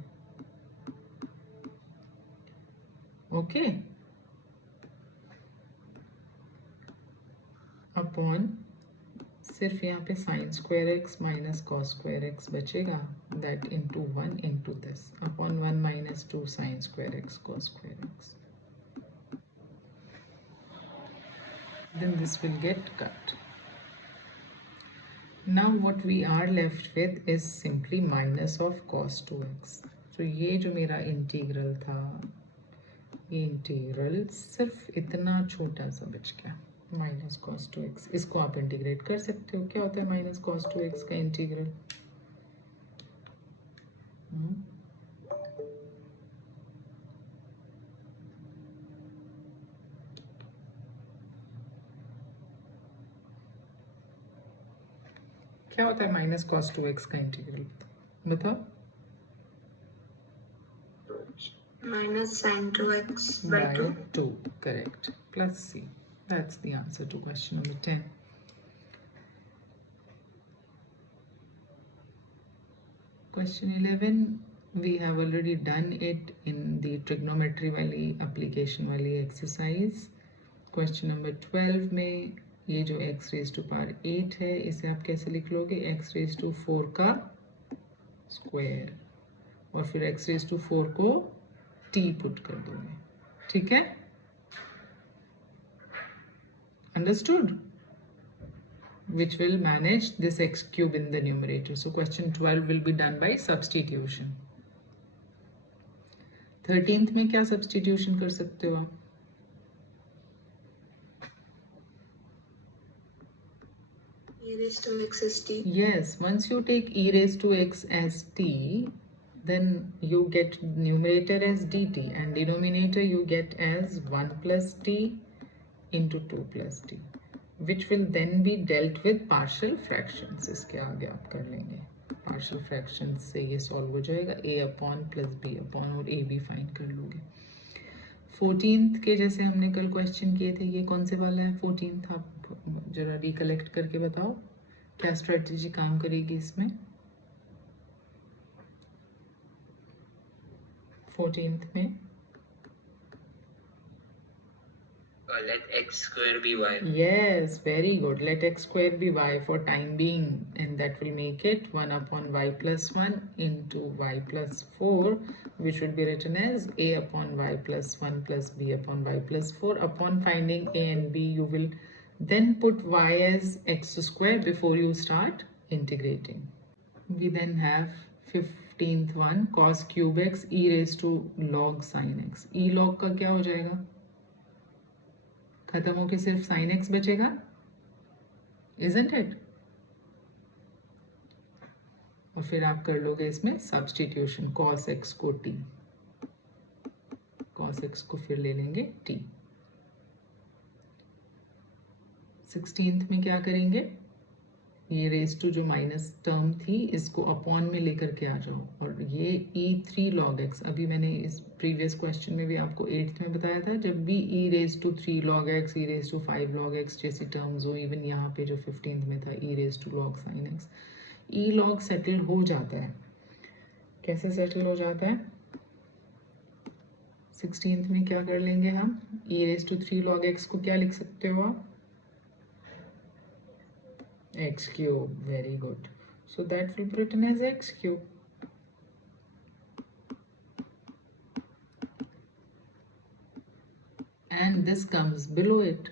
Okay, upon सिर्फ यहाँ पे sine square x minus cos square x बचेगा, that into 1 into this upon 1 minus 2 sine square x cos square x. Then this will get cut. Now what we are left with is simply minus of cos 2x. So ये जो मेरा integral था, ये integral सिर्फ इतना छोटा सा बच गया, माइनस कॉस 2x. इसको आप इंटीग्रेट कर सकते हो. क्या होता है माइनस कॉस 2x का इंटीग्रल? क्या होता है माइनस कॉस 2x का इंटीग्रल? बताओ. minus sin 2x by 2. Correct. Plus c. That's the answer to question number 10. Question 11, we have already done it in the trigonometry wali application wali exercise. Question number 12 में ये जो x raised to power 8 है, इसे आप कैसे लिख लोगे? x raised to 4 का स्क्वायर और फिर x raised to 4 को t पुट कर दोगे. ठीक है? Understood? Which will manage this x cube in the numerator. So question 12 will be done by substitution. 13th में क्या substitution कर सकते हो आप? E raised to x as t. Yes, once you take e raised to x as t, then you get numerator as dt and denominator you get as 1 plus t into 2 plus t, which will then be dealt with partial fractions. इसके आगे आप कर लेंगे partial fractions से ये solve हो जाएगा. a upon plus b upon और a b find कर लोगे. 14th के जैसे हमने कल क्वेश्चन किए थे, ये कौन से वाला है 14th? आप जरा रिकलेक्ट करके बताओ क्या स्ट्रेटजी काम करेगी इसमें. 14th में let x square be y. Yes, very good. Let x square be y for time being, and that will make it 1 upon y plus 1 into y plus 4, which would be written as a upon y plus 1 plus b upon y plus 4. Upon finding a and b, you will then put y as x square before you start integrating. We then have 15th one, cos cube x e raised to log sin x. e log का क्या हो जाएगा? खत्म होके सिर्फ sin x बचेगा, isn't it? और फिर आप कर लोगे इसमें सब्स्टिट्यूशन, cos x को t, cos x को फिर ले लेंगे t. 16th में क्या करेंगे? ये रेस टू जो माइनस टर्म थी इसको अपॉन में लेकर के आ जाओ, और ये e3 log x, अभी मैंने इस प्रीवियस क्वेश्चन में भी आपको 8th में बताया था, जब भी e raise to 3 log x, e raise to 5 log x जैसी टर्म्स हो, इवन यहाँ पे जो 15th में था e raise to log sin x, e log settle हो जाता है. कैसे सेटल हो जाता है? 16th में क्या कर लेंगे हम? e raise to 3 log x को क्या लिख सकते हो आप? x cube. Very good. So that will be written as x cube. And this comes below it,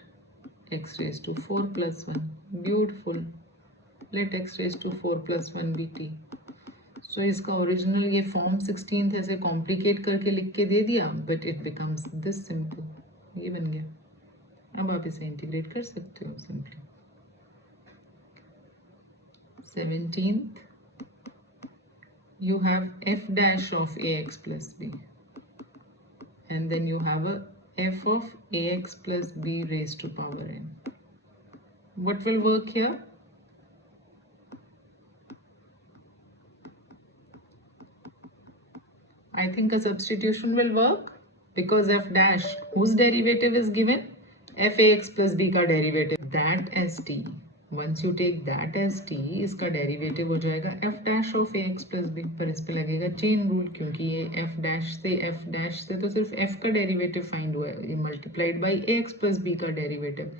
x raised to 4 plus 1. Beautiful. Let x raised to 4 plus 1 be t. So इसका original ये form 16th ऐसे complicate करके लिख के दे दिया, but it becomes this simple. ये बन गया. अब आप इसे इंटीग्रेट कर सकते हो simply. 17th, you have f dash of ax plus b, and then you have a f of ax plus b raised to power n. What will work here? I think a substitution will work, because f dash, whose derivative is given? f ax plus b ka derivative, that as t. Once you take that as t, इसका derivative हो जाएगा f dash of a x plus b, पर इस पे लगेगा chain rule, क्योंकि ये F dash से तो सिर्फ एफ का डेरिवेटिव फाइंड हुआ है, ये multiplied by a x plus b का derivative,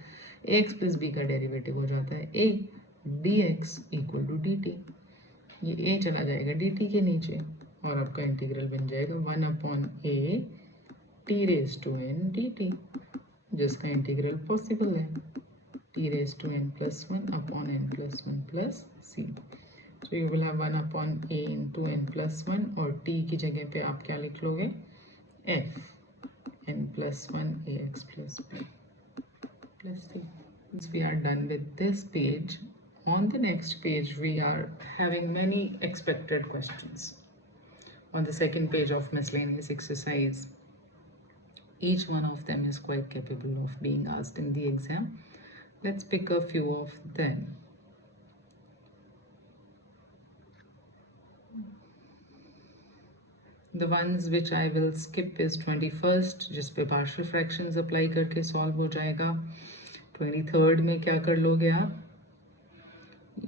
a x plus b का डेरिवेटिव हो जाता है a d x equal to d t, ये ए चला जाएगा डी टी के नीचे और आपका इंटीग्रल बन जाएगा 1/a t raise to n d t, जिसका इंटीग्रल पॉसिबल है t raised to n plus 1 upon n plus 1 plus c. So you will have 1 upon a into n plus 1 और t की जगह पे आप क्या लिख लोगे f n plus 1 ax plus b plus c. Once we are done with this page, on the next page we are having many expected questions. On the second page of miscellaneous exercise, each one of them is quite capable of being asked in the exam. Let's pick a few of them. The ones which I will skip is 21st, जिस पे partial fractions apply करके solve हो जाएगा. 23rd में क्या कर लोगे आप?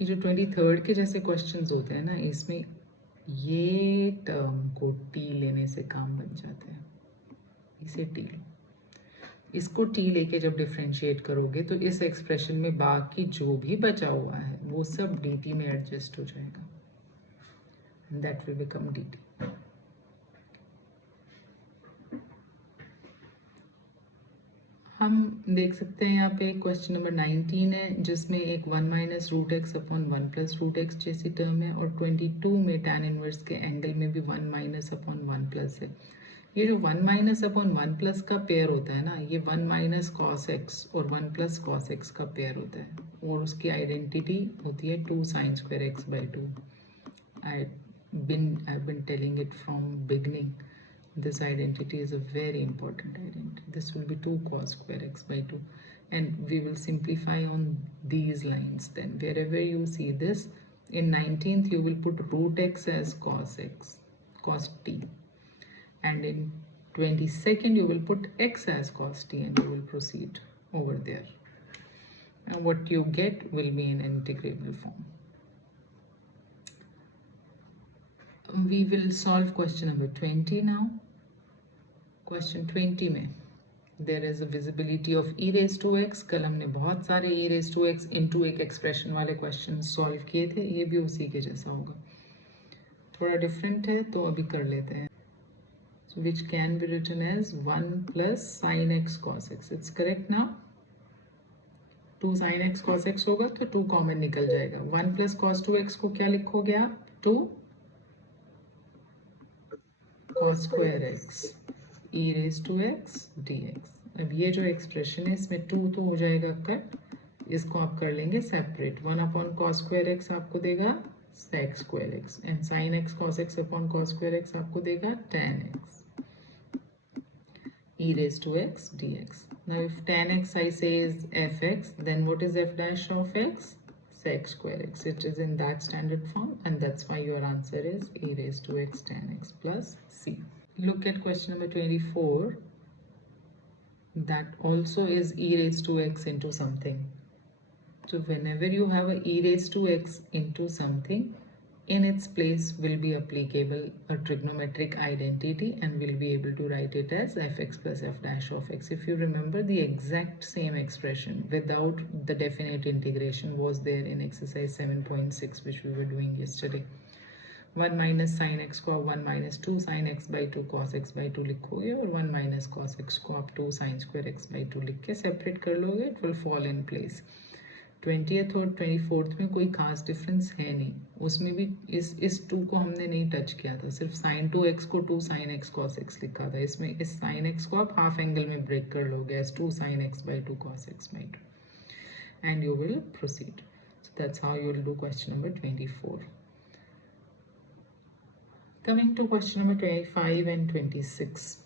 ये जो 23rd के जैसे questions होते हैं ना, इसमें ये term को t लेने से काम बन जाता है, इसे t लो, इसको t लेके जब डिफ्रेंशिएट करोगे तो इस एक्सप्रेशन में बाकी जो भी बचा हुआ है वो सब dt में एडजस्ट हो जाएगा, and that will become dt. हम देख सकते हैं यहाँ पे क्वेश्चन नंबर 19 है, जिसमें एक 1 minus root x upon 1 plus root x जैसी टर्म है, और 22 में tan इनवर्स के एंगल में भी 1 माइनस अपॉन 1 प्लस है. ये जो 1 माइनस अपॉन 1 प्लस का पेयर होता है ना, ये 1 माइनस कॉस एक्स और 1 प्लस कॉस एक्स का पेयर होता है, और उसकी आइडेंटिटी होती है 2 sine square x by 2. I've been telling it from beginning. This identity is a very important identity. This will be 2 cos square x by 2, and we will simplify on these lines. Then wherever you see this, in 19th you will put root x as cos x, cos t, and in 22nd you will put x as cos t, and you will proceed over there, and what you get will be in integrable form. We will solve question number 20 now. Question 20 में there is a visibility of e raised to x. कल हमने बहुत सारे e raised to x into एक expression वाले question solve किए थे, ये भी उसी के जैसा होगा, थोड़ा different है तो अभी कर लेते हैं. So which can be written as 1 plus sin x cos x. It's correct now. 2 sin x cos x होगा तो 2 कॉमन निकल जाएगा. 1 plus cos 2x को क्या लिखोगे आप? 2 cos square x e raised to x dx. अब ये जो एक्सप्रेशन है इसमें 2 तो हो जाएगा कट, इसको आप कर लेंगे separate. 1 upon cos square x आपको देगा sec square x, and sin x cos x upon cos square x आपको देगा tan x e raised to x dx. Now if tan x I say is fx, then what is f dash of x? Sec square x. It is in that standard form, and that's why your answer is e raised to x tan x plus c. Look at question number 24. That also is e raised to x into something. So whenever you have a e raised to x into something, in its place will be applicable a trigonometric identity, and we'll be able to write it as fx plus f dash of x. If you remember, the exact same expression without the definite integration was there in exercise 7.6, which we were doing yesterday. 1 minus sin x को आप 1 minus 2 sin x by 2 cos x by 2 लिखोगे, और 1 minus cos x को आप 2 sin square x by 2 लिख के separate कर लोगे. It will fall in place. 20th और 24th में कोई खास डिफरेंस है नहीं, उसमें भी इस 2 को हमने नहीं टच किया था, सिर्फ sin 2x को 2 sin x cos x लिखा था. इसमें इस sin x को आप हाफ एंगल में ब्रेक कर लोगे as 2 sin x by 2 cos x by 2, and you will proceed. So that's how you will do question number 24. Coming to question number 25 and 26,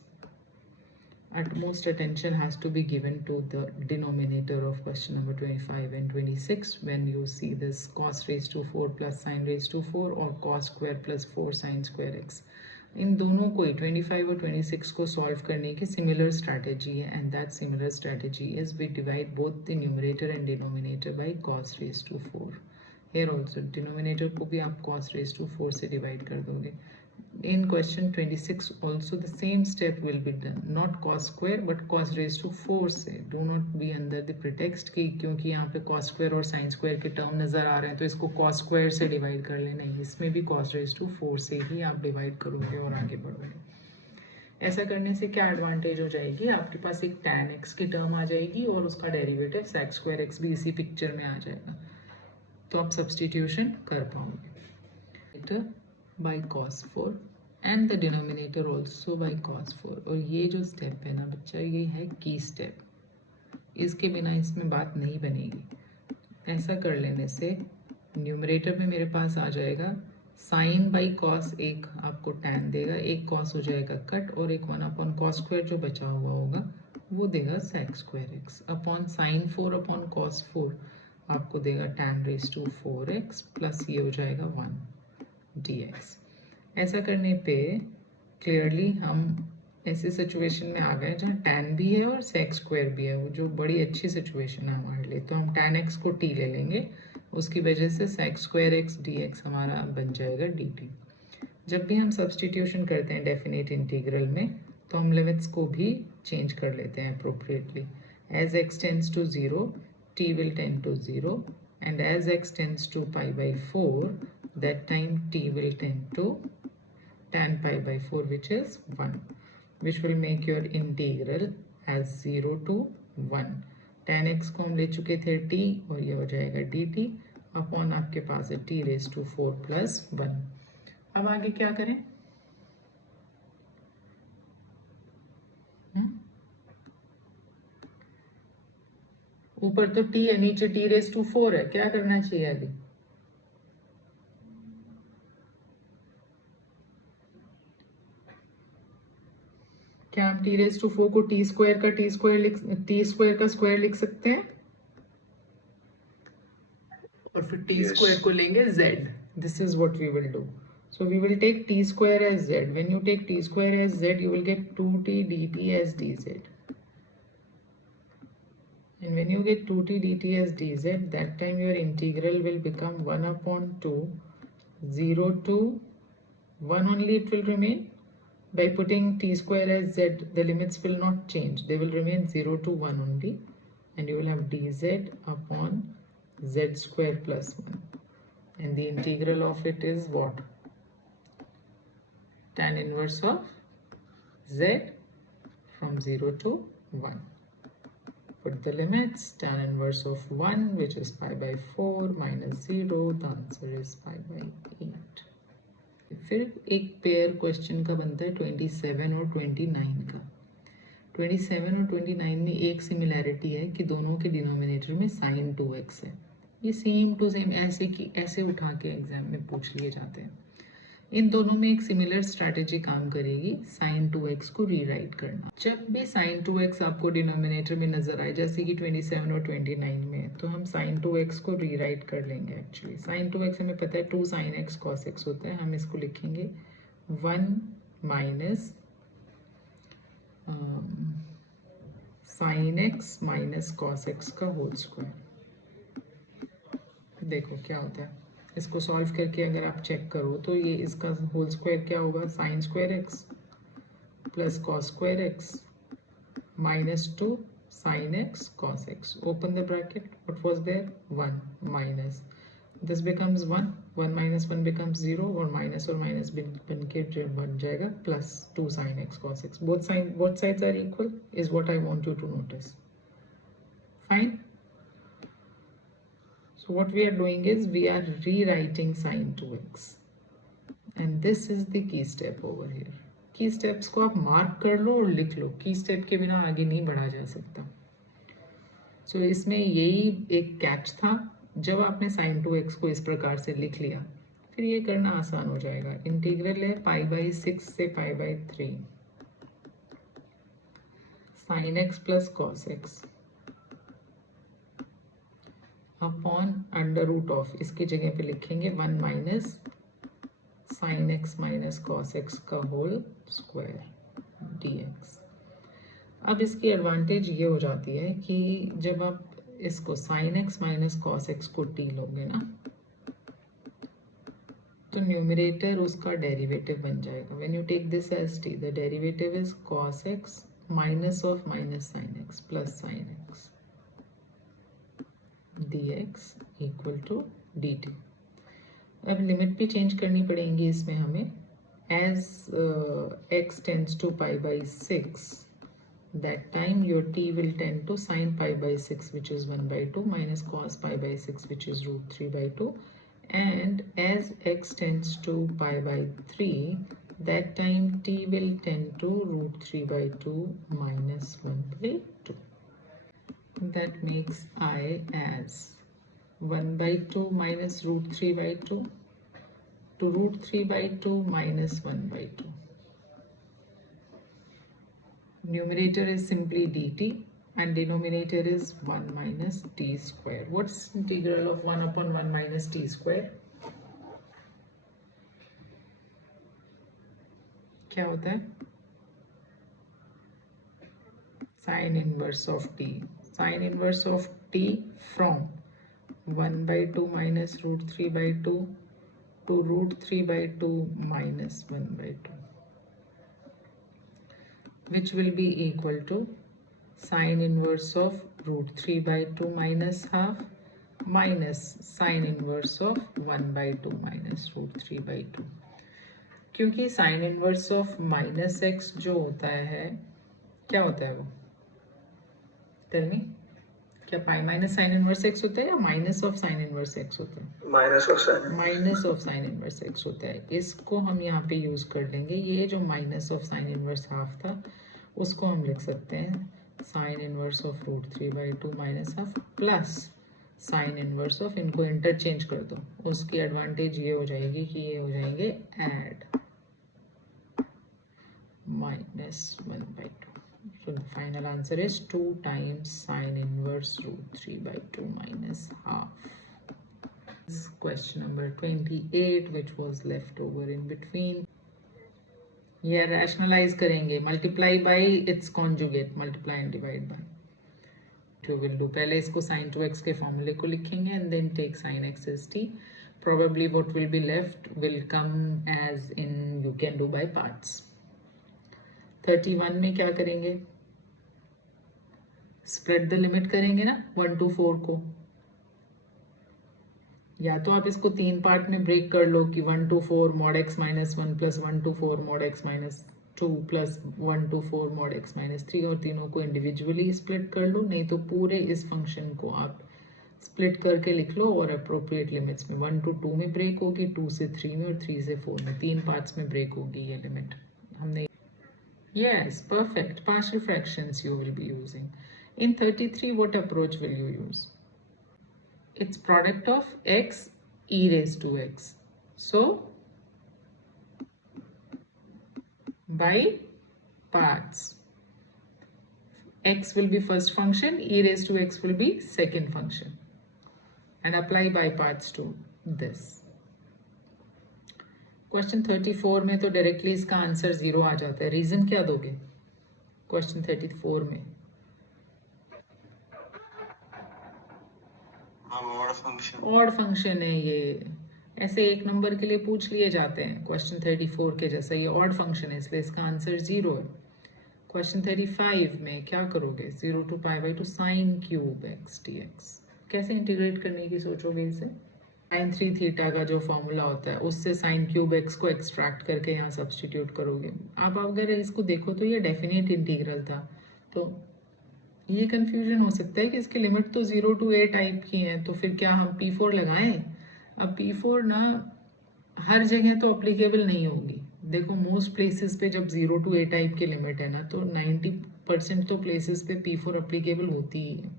utmost attention has to be given to the denominator of question number 25 and 26 when you see this cos raised to 4 plus sin raised to 4, or cos square plus 4 sin square x. इन दोनों को 25 और 26 को solve करने की similar strategy है, and that similar strategy is we divide both the numerator and denominator by cos raised to 4. Here also denominator को भी आप cos raised to 4 से डिवाइड कर दोगे. In question 26 also the same step will be done, not cos square but cos raised to 4 से. Do not be under the pretext कि क्योंकि यहाँ पे cos square और sin square के टर्म नज़र आ रहे हैं तो इसको cos square से डिवाइड कर ले. नहीं, इसमें भी cos raised to 4 से ही आप डिवाइड करोगे और आगे बढ़ोगे. ऐसा करने से क्या एडवांटेज हो जाएगी, आपके पास एक tan x की टर्म आ जाएगी और उसका डेरिवेटिव sec square x भी इसी पिक्चर में आ जाएगा, तो आप सब्सटीट्यूशन कर पाओगे. By cos 4 and the denominator also by cos 4. और ये जो स्टेप है ना बच्चा, ये है की स्टेप, इसके बिना इसमें बात नहीं बनेगी. ऐसा कर लेने से न्यूमरेटर में मेरे पास आ जाएगा साइन बाई कॉस, एक आपको टैन देगा, एक कॉस हो जाएगा कट, और एक 1 अपॉन कॉस स्क्वायर जो बचा हुआ होगा वो देगा sec square x upon sine 4 upon cos 4 आपको देगा tan raise to 4x plus ये हो जाएगा 1 dx. ऐसा करने पे क्लियरली हम ऐसे सिचुएशन में आ गए जहाँ tan भी है और sec स्क्वायर भी है, वो जो बड़ी अच्छी सिचुएशन है हमारे लिए. तो हम tan x को t ले लेंगे, उसकी वजह से sec स्क्वायर x dx हमारा बन जाएगा dt. जब भी हम सब्सटीट्यूशन करते हैं डेफिनेट इंटीग्रल में तो हम लिमिट्स को भी चेंज कर लेते हैं appropriately. As x tends to 0 t will tend to 0, and as x tends to pi by 4 that time t will tend to tan pi by 4 which is 1, which will make your integral as 0 to 1. tan x को हम ले चुके थे t और ये हो जाएगा dt upon आपके पास है t raised to 4 plus 1. अब आगे क्या करें, ऊपर तो t है, नीचे t raised to 4 है, क्या करना चाहिए अभी. क्या हम t raised to 4 को t स्क्वायर का स्क्वायर लिख सकते हैं और फिर t स्क्वायर को लेंगे z. This is what we will do. So we will take t square as z. When you take t square as z, you will get 2t dt as dz. And when you get 2t dt as dz, that time your integral will become 1 upon 2, 0 to 1 only it will remain. By putting t square as z, the limits will not change. They will remain 0 to 1 only. And you will have dz upon z square plus 1. And the integral of it is what? Tan inverse of z from 0 to 1. Put the limits, tan inverse of 1 which is pi by 4 minus 0, the answer is pi by 8. फिर एक pair question का बनता है 27 और 29 का. 27 और 29 में एक सिमिलैरिटी है कि दोनों के डिनोमिनेटर में sin 2x है. ये सेम टू सेम ऐसे उठा के एग्जाम में पूछ लिए जाते हैं. इन दोनों में एक सिमिलर स्ट्रैटेजी काम करेगी, sin 2x को रीराइट करना. जब भी sin 2x आपको डिनोमिनेटर में नजर आए जैसे कि 27 और 29 में, तो हम sin 2x को रीराइट कर लेंगे. एक्चुअली sin 2x हमें पता है 2 sin x cos x होता है. हम इसको लिखेंगे 1 minus sin x minus cos x का होल स्क्वायर. देखो क्या होता है, इसको सॉल्व करके अगर आप चेक करो तो ये इसका होल स्क्वायर क्या होगा, sine square x plus cos square x minus 2 sine x cos x. Open the bracket, what was there 1 minus this becomes 1, 1 minus 1 becomes 0 और माइनस बन के बन जाएगा plus 2 sine x cos x. Both sides are equal is what I want you to notice. Fine. So what we are doing is we are rewriting sin 2x and this is the key step over here. Key steps को आप mark कर लो और लिख लो, key step के बिना आगे नहीं बढ़ा जा सकता. So इसमें यही एक कैच था, जब आपने sin 2x को इस प्रकार से लिख लिया फिर ये करना आसान हो जाएगा. इंटीग्रल है पाई बाई 6 से pi by 3 sin x plus cos x upon under root of, इसकी जगह पे लिखेंगे 1 minus sin x minus cos x का होल स्क्वायर dx। अब इसकी एडवांटेज ये हो जाती है कि जब आप इसको sin x minus cos x को t लोगे ना, तो न्यूमरेटर उसका डेरिवेटिव बन जाएगा। When you take this as t, the derivative is cos x minus of minus sin x plus sin x dx equal to dt। अब limit भी change करनी पड़ेंगी इसमें हमें। As x tends to pi by 6, that time your t will tend to sin pi by 6 which is 1 by 2 minus cos pi by 6 which is root 3 by 2, and as x tends to pi by 3, that time t will tend to root 3 by 2 minus 1 by 2. That makes I as 1 by 2 minus root 3 by 2 to root 3 by 2 minus 1 by 2. Numerator is simply dt and denominator is 1 minus t square. What's integral of 1 upon 1 minus t square? क्या होता है? Sin inverse of t. Sin inverse of t from 1 by 2 minus root 3 by 2 to root 3 by 2 minus 1 by 2. Which will be equal to sin inverse of root 3 by 2 minus half minus sin inverse of 1 by 2 minus root 3 by 2। क्योंकि sin inverse of minus x जो होता है, क्या होता है वो? Tell me, क्या pi minus sine inverse x होता है या minus of sine inverse x होता है? Minus of sine inverse x होता है। इसको हम यहाँ पे यूज कर लेंगे। ये जो minus of sine inverse half था उसको हम लिख सकते हैं sine inverse of root 3 by 2 minus half plus sine inverse of, इनको इंटरचेंज कर दो। उसकी एडवांटेज ये हो जाएगी कि ये हो जाएंगे add minus 1 by 2. So the final answer is 2 times sine inverse root 3 by 2 minus half. This is question number 28 which was left over in between. Yeah, rationalize करेंगे, multiply by its conjugate, multiply and divide by. You will do, पहले इसको sin 2x के फॉर्मूले को लिखेंगे and then take sin x as t. Probably what will be left will come as in, you can do by parts. 31 में क्या करेंगे? Spread the limit करेंगे ना 1 to 4 को। या तो आप इसको 3 पार्ट में ब्रेक कर लो कि 1 to 4 mod x minus 1 plus 1 to 4 mod x minus 2 plus 1 to 4 mod x minus 3, और तीनों को इंडिविजुअली स्प्लिट कर लो। नहीं तो पूरे इस फंक्शन को आप स्प्लिट करके लिख लो और अप्रोप्रिएट लिमिट्स में 1 to 2 में ब्रेक होगी, 2 से 3 में और 3 से 4 में, 3 पार्ट्स में ब्रेक होगी ये लिमिट। हमने Yes, perfect. Partial fractions you will be using. In 33, what approach will you use? It's product of x e raised to x. So, by parts. X will be first function, e raised to x will be second function. And apply by parts to this. Question 34 में तो directly इसका answer 0 आ जाता है। Reason क्या दोगे question 34 में? Odd function है ये, ऐसे एक नंबर के लिए पूछ लिए जाते हैं क्वेश्चन 34 के जैसा। ये ऑड फंक्शन है इसलिए इसका आंसर 0 है। क्वेश्चन 35 में क्या करोगे? 0 to pi by 2 sin cube x dx। कैसे इंटीग्रेट करने की सोचोगे इसे? sin 3 थीटा का जो फॉर्मूला होता है उससे sin क्यूब x को एक्सट्रैक्ट करके यहाँ सब्सटीट्यूट करोगे। आप अगर इसको देखो तो ये डेफिनेट इंटीग्रल था, तो ये कंफ्यूजन हो सकता है कि इसकी लिमिट तो 0 to a टाइप की है, तो फिर क्या हम P4 लगाएं? अब P4 ना हर जगह तो अप्लीकेबल नहीं होगी। देखो मोस्ट प्लेसेस पे जब 0 to a टाइप की लिमिट है ना, तो 90% तो प्लेसेस पे P4 अप्लीकेबल होती ही है।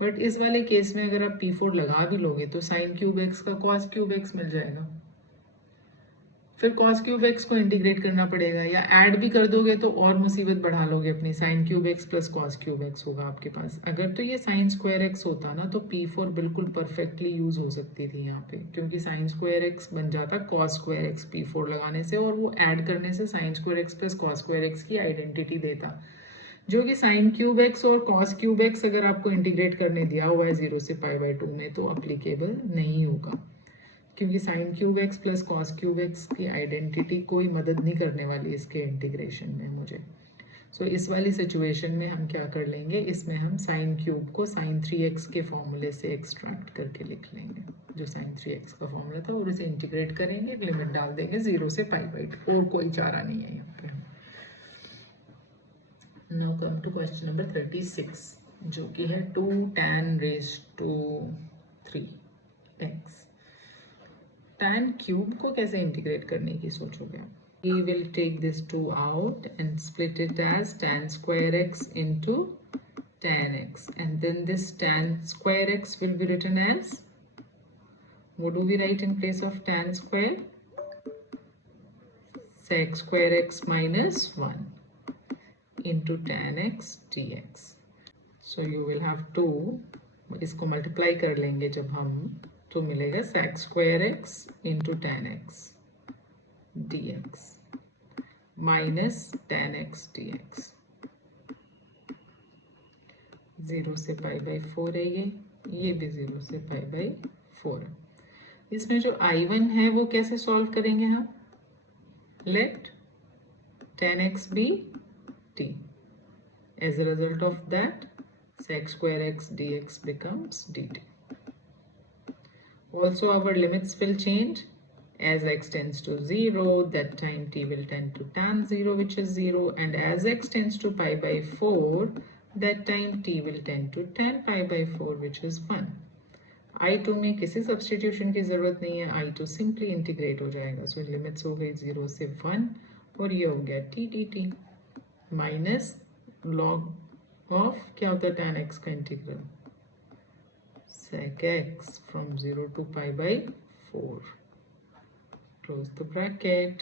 बट इस वाले केस में अगर आप P4 लगा भी लोगे तो sin क्यूब x का cos क्यूब x मिल जाएगा। फिर cos क्यूब x को इंटीग्रेट करना पड़ेगा, या ऐड भी कर दोगे तो और मुसीबत बढ़ा लोगे अपनी, sin cube x plus cos cube x होगा आपके पास। अगर तो ये sin स्क्वायर x होता ना तो p4 बिल्कुल परफेक्टली यूज हो सकती थी यहाँ पे, क्योंकि sin स्क्वायर x बन जाता cos स्क्वायर x p4 लगाने से, और वो ऐड करने से sin square x plus cos square x की आइडेंटिटी देता, जो कि sin क्यूब x और cos क्यूब x अगर आपको इंटीग्रेट करने दिया हुआ है 0 से π/2 में तो अप्लीकेबल नहीं होगा, क्योंकि sin cube x plus cos cube x की आइडेंटिटी कोई मदद नहीं करने वाली इसके इंटीग्रेशन में मुझे। सो इस वाली सिचुएशन में हम क्या कर लेंगे, इसमें हम sin क्यूब को sin 3x के फॉर्मूले से एक्सट्रैक्ट करके लिख लेंगे, जो sin 3x का फॉर्मूला था, और इसे इंटीग्रेट करेंगे, लिमिट डाल देंगे 0 से π/2, और कोई चारा नहीं है यहाँ पे। Now come to question number 36, जो कि है 2 tan raised to 3x। tan cube को कैसे इंटीग्रेट करने की सोचोगे आप? We will take this 2 out and split it as tan square x into tan x, and then this tan square x will be written as, what do we write in place of tan square? Sec square x minus 1 into tan x dx. So you will have to, इसको multiply कर लेंगे जब हम, तो मिलेगा sec square x into tan x dx minus tan x dx। 0 से π/4 है ये भी 0 से π/4 है। इसमें जो I1 है वो कैसे सॉल्व करेंगे हम? Let tan x be t, as a result of that sec square x dx becomes dt. Also our limits will change. As x tends to 0, that time t will tend to tan 0, which is 0, and as x tends to π/4, that time t will tend to tan π/4, which is 1. I2 में किसी substitution की जरूरत नहीं है, I2 simply integrate हो जाएगा। सो limits हो गई 0 से 1, और ये हो गया t dt minus log of, क्या होता है tan x का integral, sec x from 0 to π/4. Close the bracket.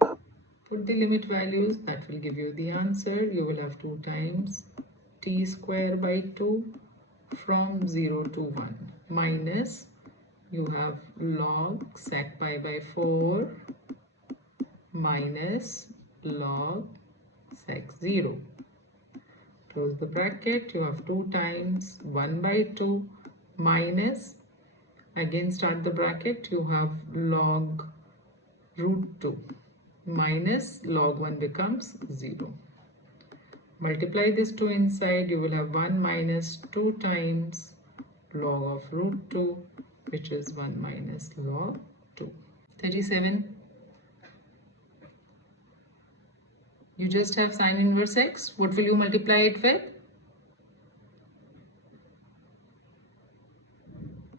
Put the limit values, that will give you the answer. You will have 2 times t square by 2 from 0 to 1 minus, you have log sec π/4 minus log sec 0. Close the bracket. You have 2 times 1 by 2 minus, again start the bracket, you have log root 2 minus log 1 becomes 0. Multiply this 2 inside, you will have 1 minus 2 times log of root 2, which is 1 minus log 2. 37. You just have sin inverse x. What will you multiply it with?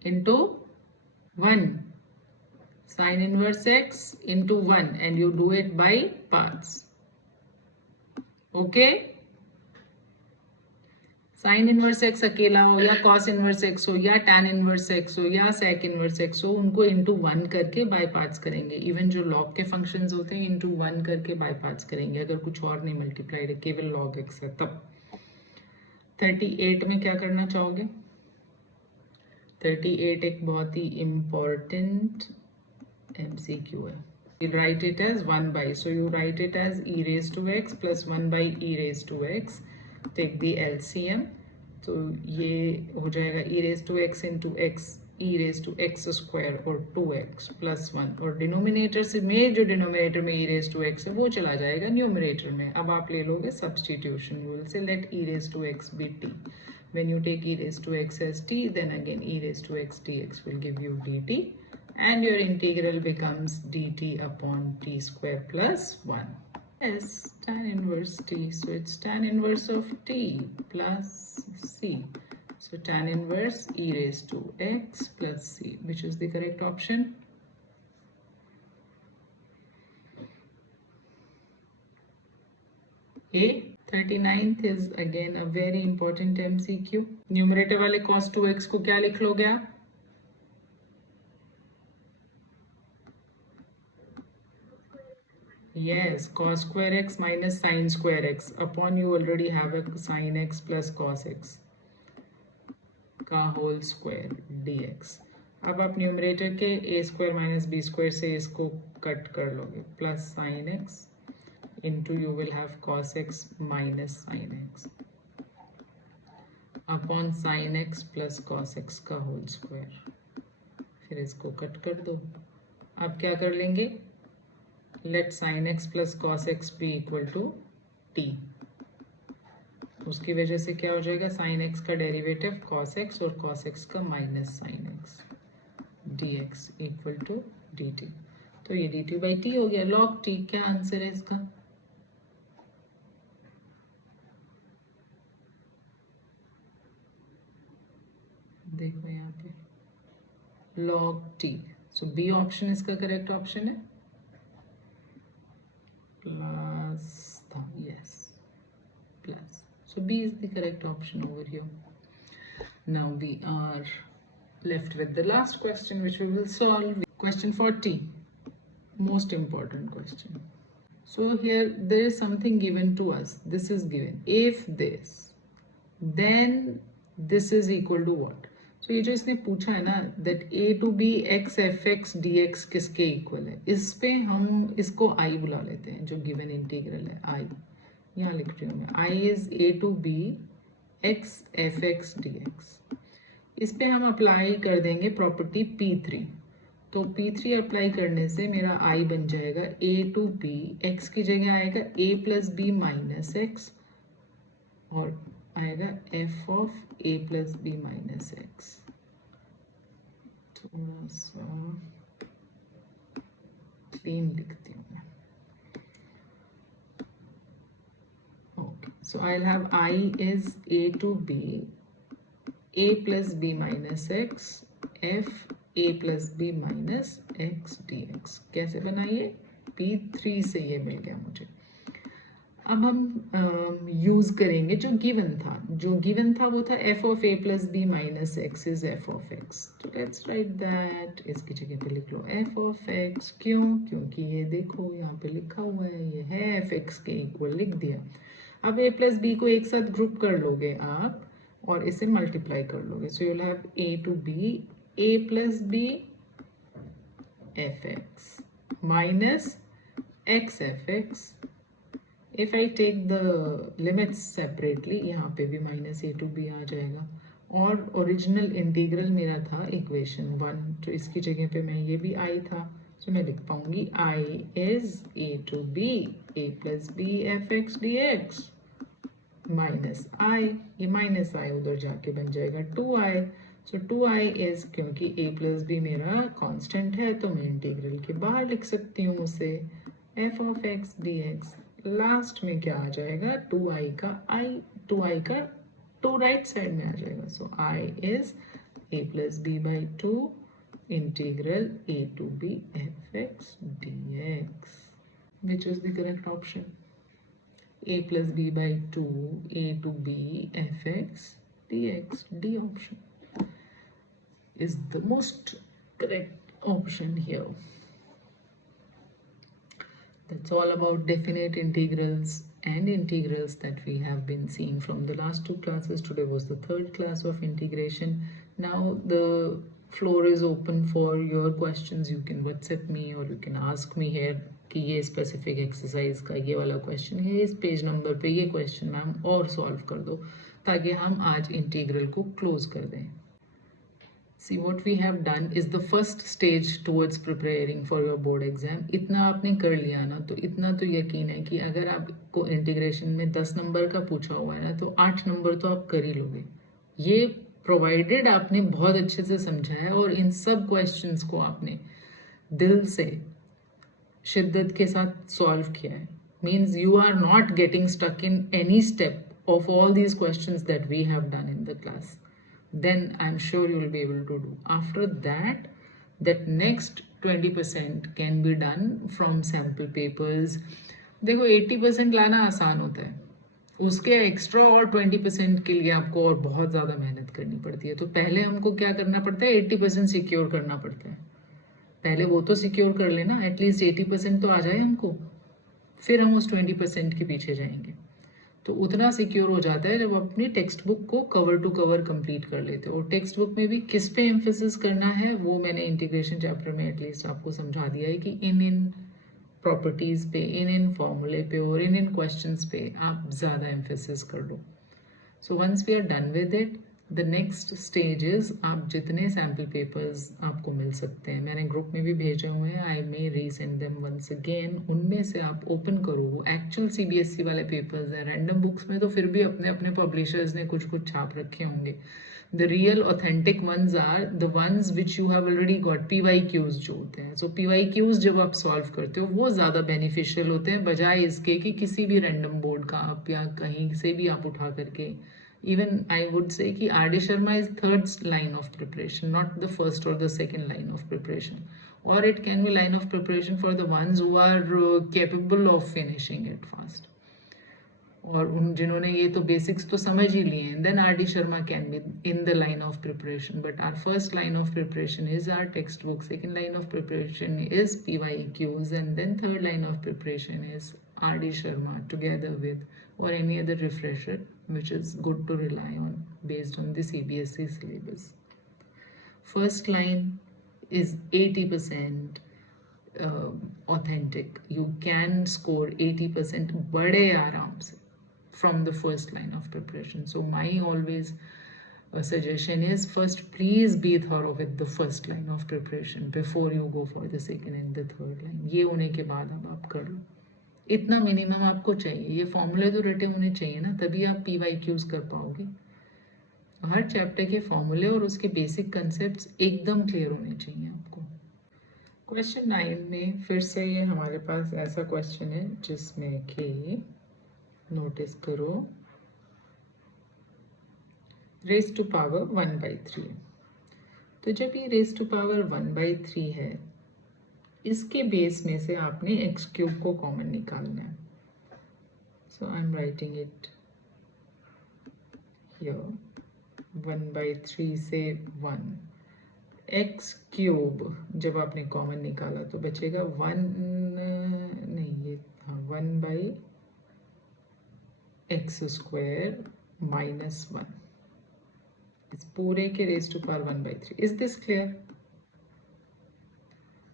Into 1. Sin inverse x into 1, and you do it by parts. Okay? Sin inverse x अकेला हो, या cos inverse x हो, या tan inverse x हो, या sec inverse x हो, उनको into 1 करके बाय पार्ट्स करेंगे। इवन जो log के फंक्शंस होते हैं into 1 करके बाय पार्ट्स करेंगे, अगर कुछ और नहीं मल्टीप्लाइड है, केवल log x है तब। 38 में क्या करना चाहोगे? 38 एक बहुत ही important MCQ है। You write it as 1 by, so you write it as e raised to x plus 1 by e raised to x. Take the LCM, तो ये हो जाएगा e raised to x into x, e raised to x square और 2x plus 1, और denominator से में, जो denominator में e raised to x है वो चला जाएगा न्यूमरेटर में। अब आप ले लोगे substitution, we will say let e raised to x be t. When you take e raised to x as t, then again e raised to x dx will give you dt, and your integral becomes dt upon t square plus 1. Yes, tan inverse t, so it's tan inverse of t plus c. So tan inverse e raised to x plus c, which is the correct option. A. 39th is again a very important MCQ. Numerator वाले cos 2x को क्या लिख लोगे आप? Yes, cos square x minus sin square x upon you already have a sin x plus cos x का whole square dx. अब आप numerator के a square minus b square से इसको कट कर लोगे plus sine x into you will have cos x minus sine x upon sine x plus cos x का whole square. फिर इसको कट कर दो. अब क्या कर लेंगे? Let sine x plus cos x be equal to t. उसकी वजह से क्या हो जाएगा? साइन एक्स का डेरिवेटिव cos x और cos x का minus sine x dx equal to dt. तो ये dt बाई t हो गया. log t क्या आंसर है इसका? देखो यहाँ पे log t. सो बी ऑप्शन इसका करेक्ट ऑप्शन है. प्लस था, yes, plus. So B is the correct option over here. Now we are left with the last question which we will solve. Question 40. Most important question. So here there is something given to us. This is given. If this, then this is equal to what? So ये जो इसने पूछा है ना that a to b x f x dx किसके equal है, इस पे हम इसको I बुला लेते हैं जो given इंटीग्रल है I. यहाँ लिख रही हूँ मैं I is a to b x f x dx. इस पे हम अप्लाई कर देंगे प्रॉपर्टी P3. तो P3 अप्लाई करने से मेरा I बन जाएगा a to b x की जगह आएगा a plus b minus x और आएगा f of a plus b minus x. थोड़ा सा क्लीन लिखती हूँ मैं. Okay, so I'll have I is a to b a plus b minus x f a plus b minus x dx. कैसे बनाइए? P3 से ये मिल गया मुझे. अब हम यूज करेंगे जो गिवन था. जो गिवन था वो था f of a plus b minus x is f of x. तो लेट्स राइट दैट. इसकी जगह पे लिख लो f ऑफ x. क्यों? क्योंकि ये देखो यहाँ पे लिखा हुआ है, ये है f(x) के इक्वल, लिख दिया. अब a प्लस b को एक साथ ग्रुप कर लोगे आप और इसे मल्टीप्लाई कर लोगे. So you'll have a to b a plus b f(x) minus x f(x). If I take the limits separately, यहाँ पे भी माइनस a टू b आ जाएगा. और ओरिजिनल इंटीग्रल मेरा था इक्वेशन 1, तो इसकी जगह पे मैं ये भी I था. तो मैं लिख पाऊंगी I is a to b a plus b f(x) dx minus I. ये माइनस I उधर जाके बन जाएगा 2I. सो 2I इज, क्योंकि a प्लस b मेरा कांस्टेंट है तो मैं इंटीग्रल के बाहर लिख सकती हूँ उसे, f of x dx. Last में क्या आ जाएगा? 2I का 2 राइट साइड में आ जाएगा. सो I is a plus b by 2 integral a to b f(x) dx. Which is the correct option? a plus b by 2 a to b f(x) dx. D option is the most correct option here. That's all about definite integrals and integrals that we have been seeing from the last 2 classes. Today was the 3rd class of integration. Now the floor is open for your questions. You can WhatsApp me or you can ask me here कि ये specific exercise का ये वाला question है, इस page number पे ये question ma'am और सॉल्व कर दो, ताकि हम आज इंटीग्रल को क्लोज कर दें. See what we have done is the first stage towards preparing for your board exam. इतना आपने कर लिया ना, तो इतना तो यकीन है कि अगर आपको इंटीग्रेशन में 10 नंबर का पूछा हुआ है ना, तो 8 नंबर तो आप कर ही लोगे. ये प्रोवाइडेड आपने बहुत अच्छे से समझा है और इन सब क्वेश्चंस को आपने दिल से शिद्दत के साथ सॉल्व किया है. Means you are not getting stuck in any step of all these questions that we have done in the class. Then I'm sure you will be able to do. After that, that next 20% can be done from sample papers. देखो 80% लाना आसान होता है, उसके extra और 20% के लिए आपको और बहुत ज़्यादा मेहनत करनी पड़ती है. तो पहले हमको क्या करना पड़ता है? 80% सिक्योर करना पड़ता है. पहले वो तो सिक्योर कर लेना, एटलीस्ट 80% तो आ जाए हमको. फिर हम उस 20% के पीछे जाएंगे। तो उतना सिक्योर हो जाता है जब अपनी टेक्स्ट बुक को कवर टू कवर कंप्लीट कर लेते हो। और टेक्स्ट बुक में भी किस पे एम्फेसिस करना है वो मैंने इंटीग्रेशन चैप्टर में एटलीस्ट आपको समझा दिया है कि इन प्रॉपर्टीज़ पे, इन फॉर्मूले पे और इन क्वेश्चंस पे आप ज़्यादा एम्फेसिस कर लो। So once we are done with it, the next stage is आप जितने सैम्पल पेपर्स आपको मिल सकते हैं, मैंने ग्रुप में भी भेजे हुए हैं, आई मे रीसेंड देम वंस अगेन, उनमें से आप ओपन करो। वो एक्चुअल सीबीएसई वाले पेपर्स हैं। रैंडम बुक्स में तो फिर भी अपने अपने पब्लिशर्स ने कुछ कुछ छाप रखे होंगे। The real authentic ones are the ones which you have already got, PYQs जो होते हैं। So PYQs जब आप सॉल्व करते हो वो ज़्यादा बेनिफिशियल होते हैं बजाय इसके कि किसी भी रैंडम बोर्ड का आप या कहीं से भी आप उठा करके। Even I would say कि R.D. Sharma is third line of preparation, not the first or the second line of preparation. Or it can be line of preparation for the ones who are capable of finishing it fast. और उन जिन्होंने ये तो basics तो समझ ही लिए हैं, then R.D. Sharma can be in the line of preparation. But our first line of preparation is our textbook. Second line of preparation is PYQs, and then third line of preparation is R.D. Sharma together with or any other refresher, which is good to rely on based on the CBSE syllabus. First line is 80% authentic. You can score 80% बड़े आराम से from the first line of preparation. So my always suggestion is first please be thorough with the first line of preparation before you go for the second and the third line. ये होने के बाद अब आप कर लो, इतना minimum आपको चाहिए। ये फॉर्मूले तो रटे होने चाहिए ना, तभी आप PYQs कर पाओगे। हर चैप्टर के फॉर्मूले और उसके बेसिक कंसेप्ट्स एकदम क्लियर होने चाहिए आपको। क्वेश्चन 9 में फिर से ये हमारे पास ऐसा क्वेश्चन है जिसमें कि नोटिस करो रेस टू पावर 1/3। तो जब ये रेस टू पावर 1/3 है, इसके बेस में से आपने एक्स क्यूब को कॉमन निकालना है। So I am writing it here, 1/3 से 1 एक्स क्यूब जब आपने कॉमन निकाला तो बचेगा 1 नहीं, ये हाँ 1/x² -1, इस पूरे के raise to power 1/3। Is this clear?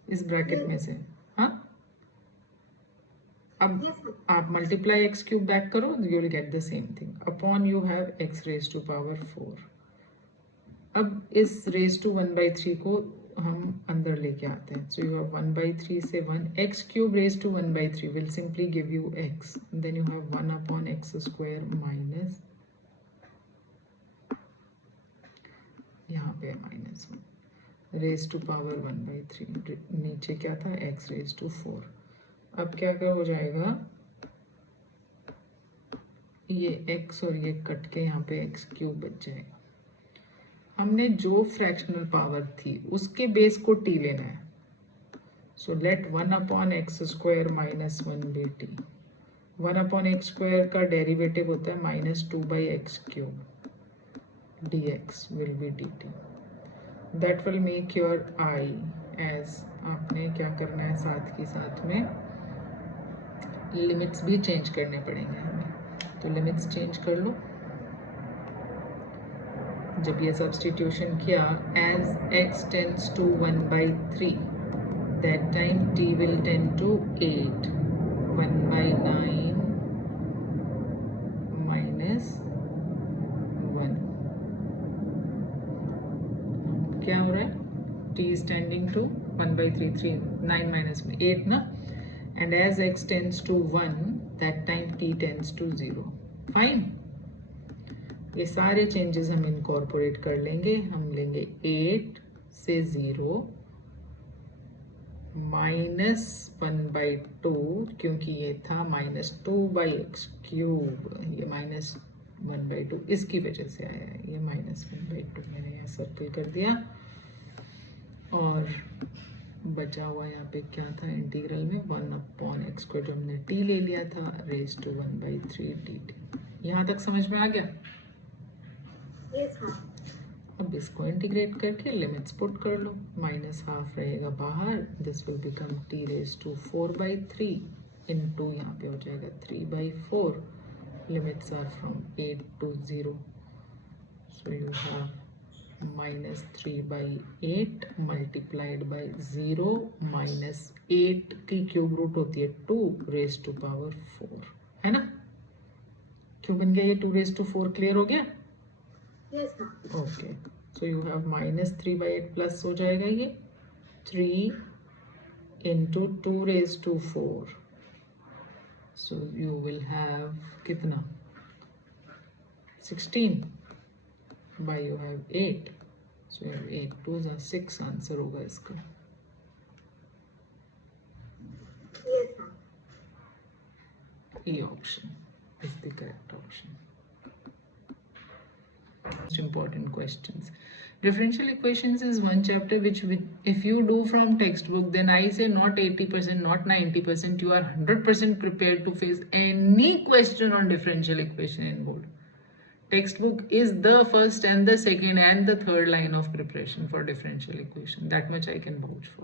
इस ब्रैकेट में से हाँ, अब आप मल्टीप्लाई एक्स क्यूब बैक करो, you will get the same thing. Upon you have x raise to power 4। अब इस रेस टू 1/3 को हम अंदर लेके आते हैं। सो यू हैव 1/3 से 1 x³ raise to 1/3 will simply give you x, then you have 1/x² minus यहाँ पे -1 रेस टू पावर 1/3, नीचे क्या था x रेस टू 4। अब क्या क्या हो जाएगा, ये x और ये कट के यहाँ पे x³ बच जाएगा। हमने जो फ्रैक्शनल पावर थी उसके बेस को t लेना है। So let 1/x² -1/t, 1/x² का डेरिवेटिव होता है -2/x³ dx will be dt. That will make your I as, आपने क्या करना है साथ के साथ में लिमिट्स भी चेंज करने पड़ेंगे हमें, तो लिमिट्स चेंज कर लो। जब ये सब्स्टिट्यूशन किया, as x tends to 1/3 that time t will tend to 8, 1/9 -1। क्या हो रहा है, t is tending to 1/3, 3 9 minus में 8 ना, and as x tends to 1 that time t tends to 0। Fine, ये सारे चेंजेस हम इनकॉर्पोरेट कर लेंगे। हम लेंगे 8 से 0 -1/2, क्योंकि ये था -2/x³, ये -1/2 इसकी वजह से आया है, ये -1/2 मैंने यहाँ सर्कल कर दिया। और बचा हुआ यहाँ पे क्या था इंटीग्रल में, 1/x² जो हमने t ले लिया था रेज टू 1/3 dt। यहाँ तक समझ में आ गया? Yes, हाँ। अब इसको इंटीग्रेट करके लिमिट्स पुट कर लो, -½ रहेगा बाहर, this will become t raise to 4/3 into यहाँ पे हो जाएगा 3/4. Limits are from 8 to 0. So you have minus 3/8 multiplied by 0 minus 8 की क्यूब रूट होती है 2 raised to power 4, है ना? क्यों बन गया ये 2 raised to 4? क्लियर हो गया? Yes, ma'am. Okay, so you have minus 3/8 plus हो जाएगा ये 3 into 2 raised to 4. So you will have कितना 16 by you have 8. So you have 8 2s are 6. Answer होगा इसका. Yes, ma'am. E option is the correct option. Most important questions. Differential equations is one chapter which if you do from textbook, then I say not 80%, not 90%, you are 100% prepared to face any question on differential equation in board. Textbook is the first and the second and the third line of preparation for differential equation. That much I can vouch for.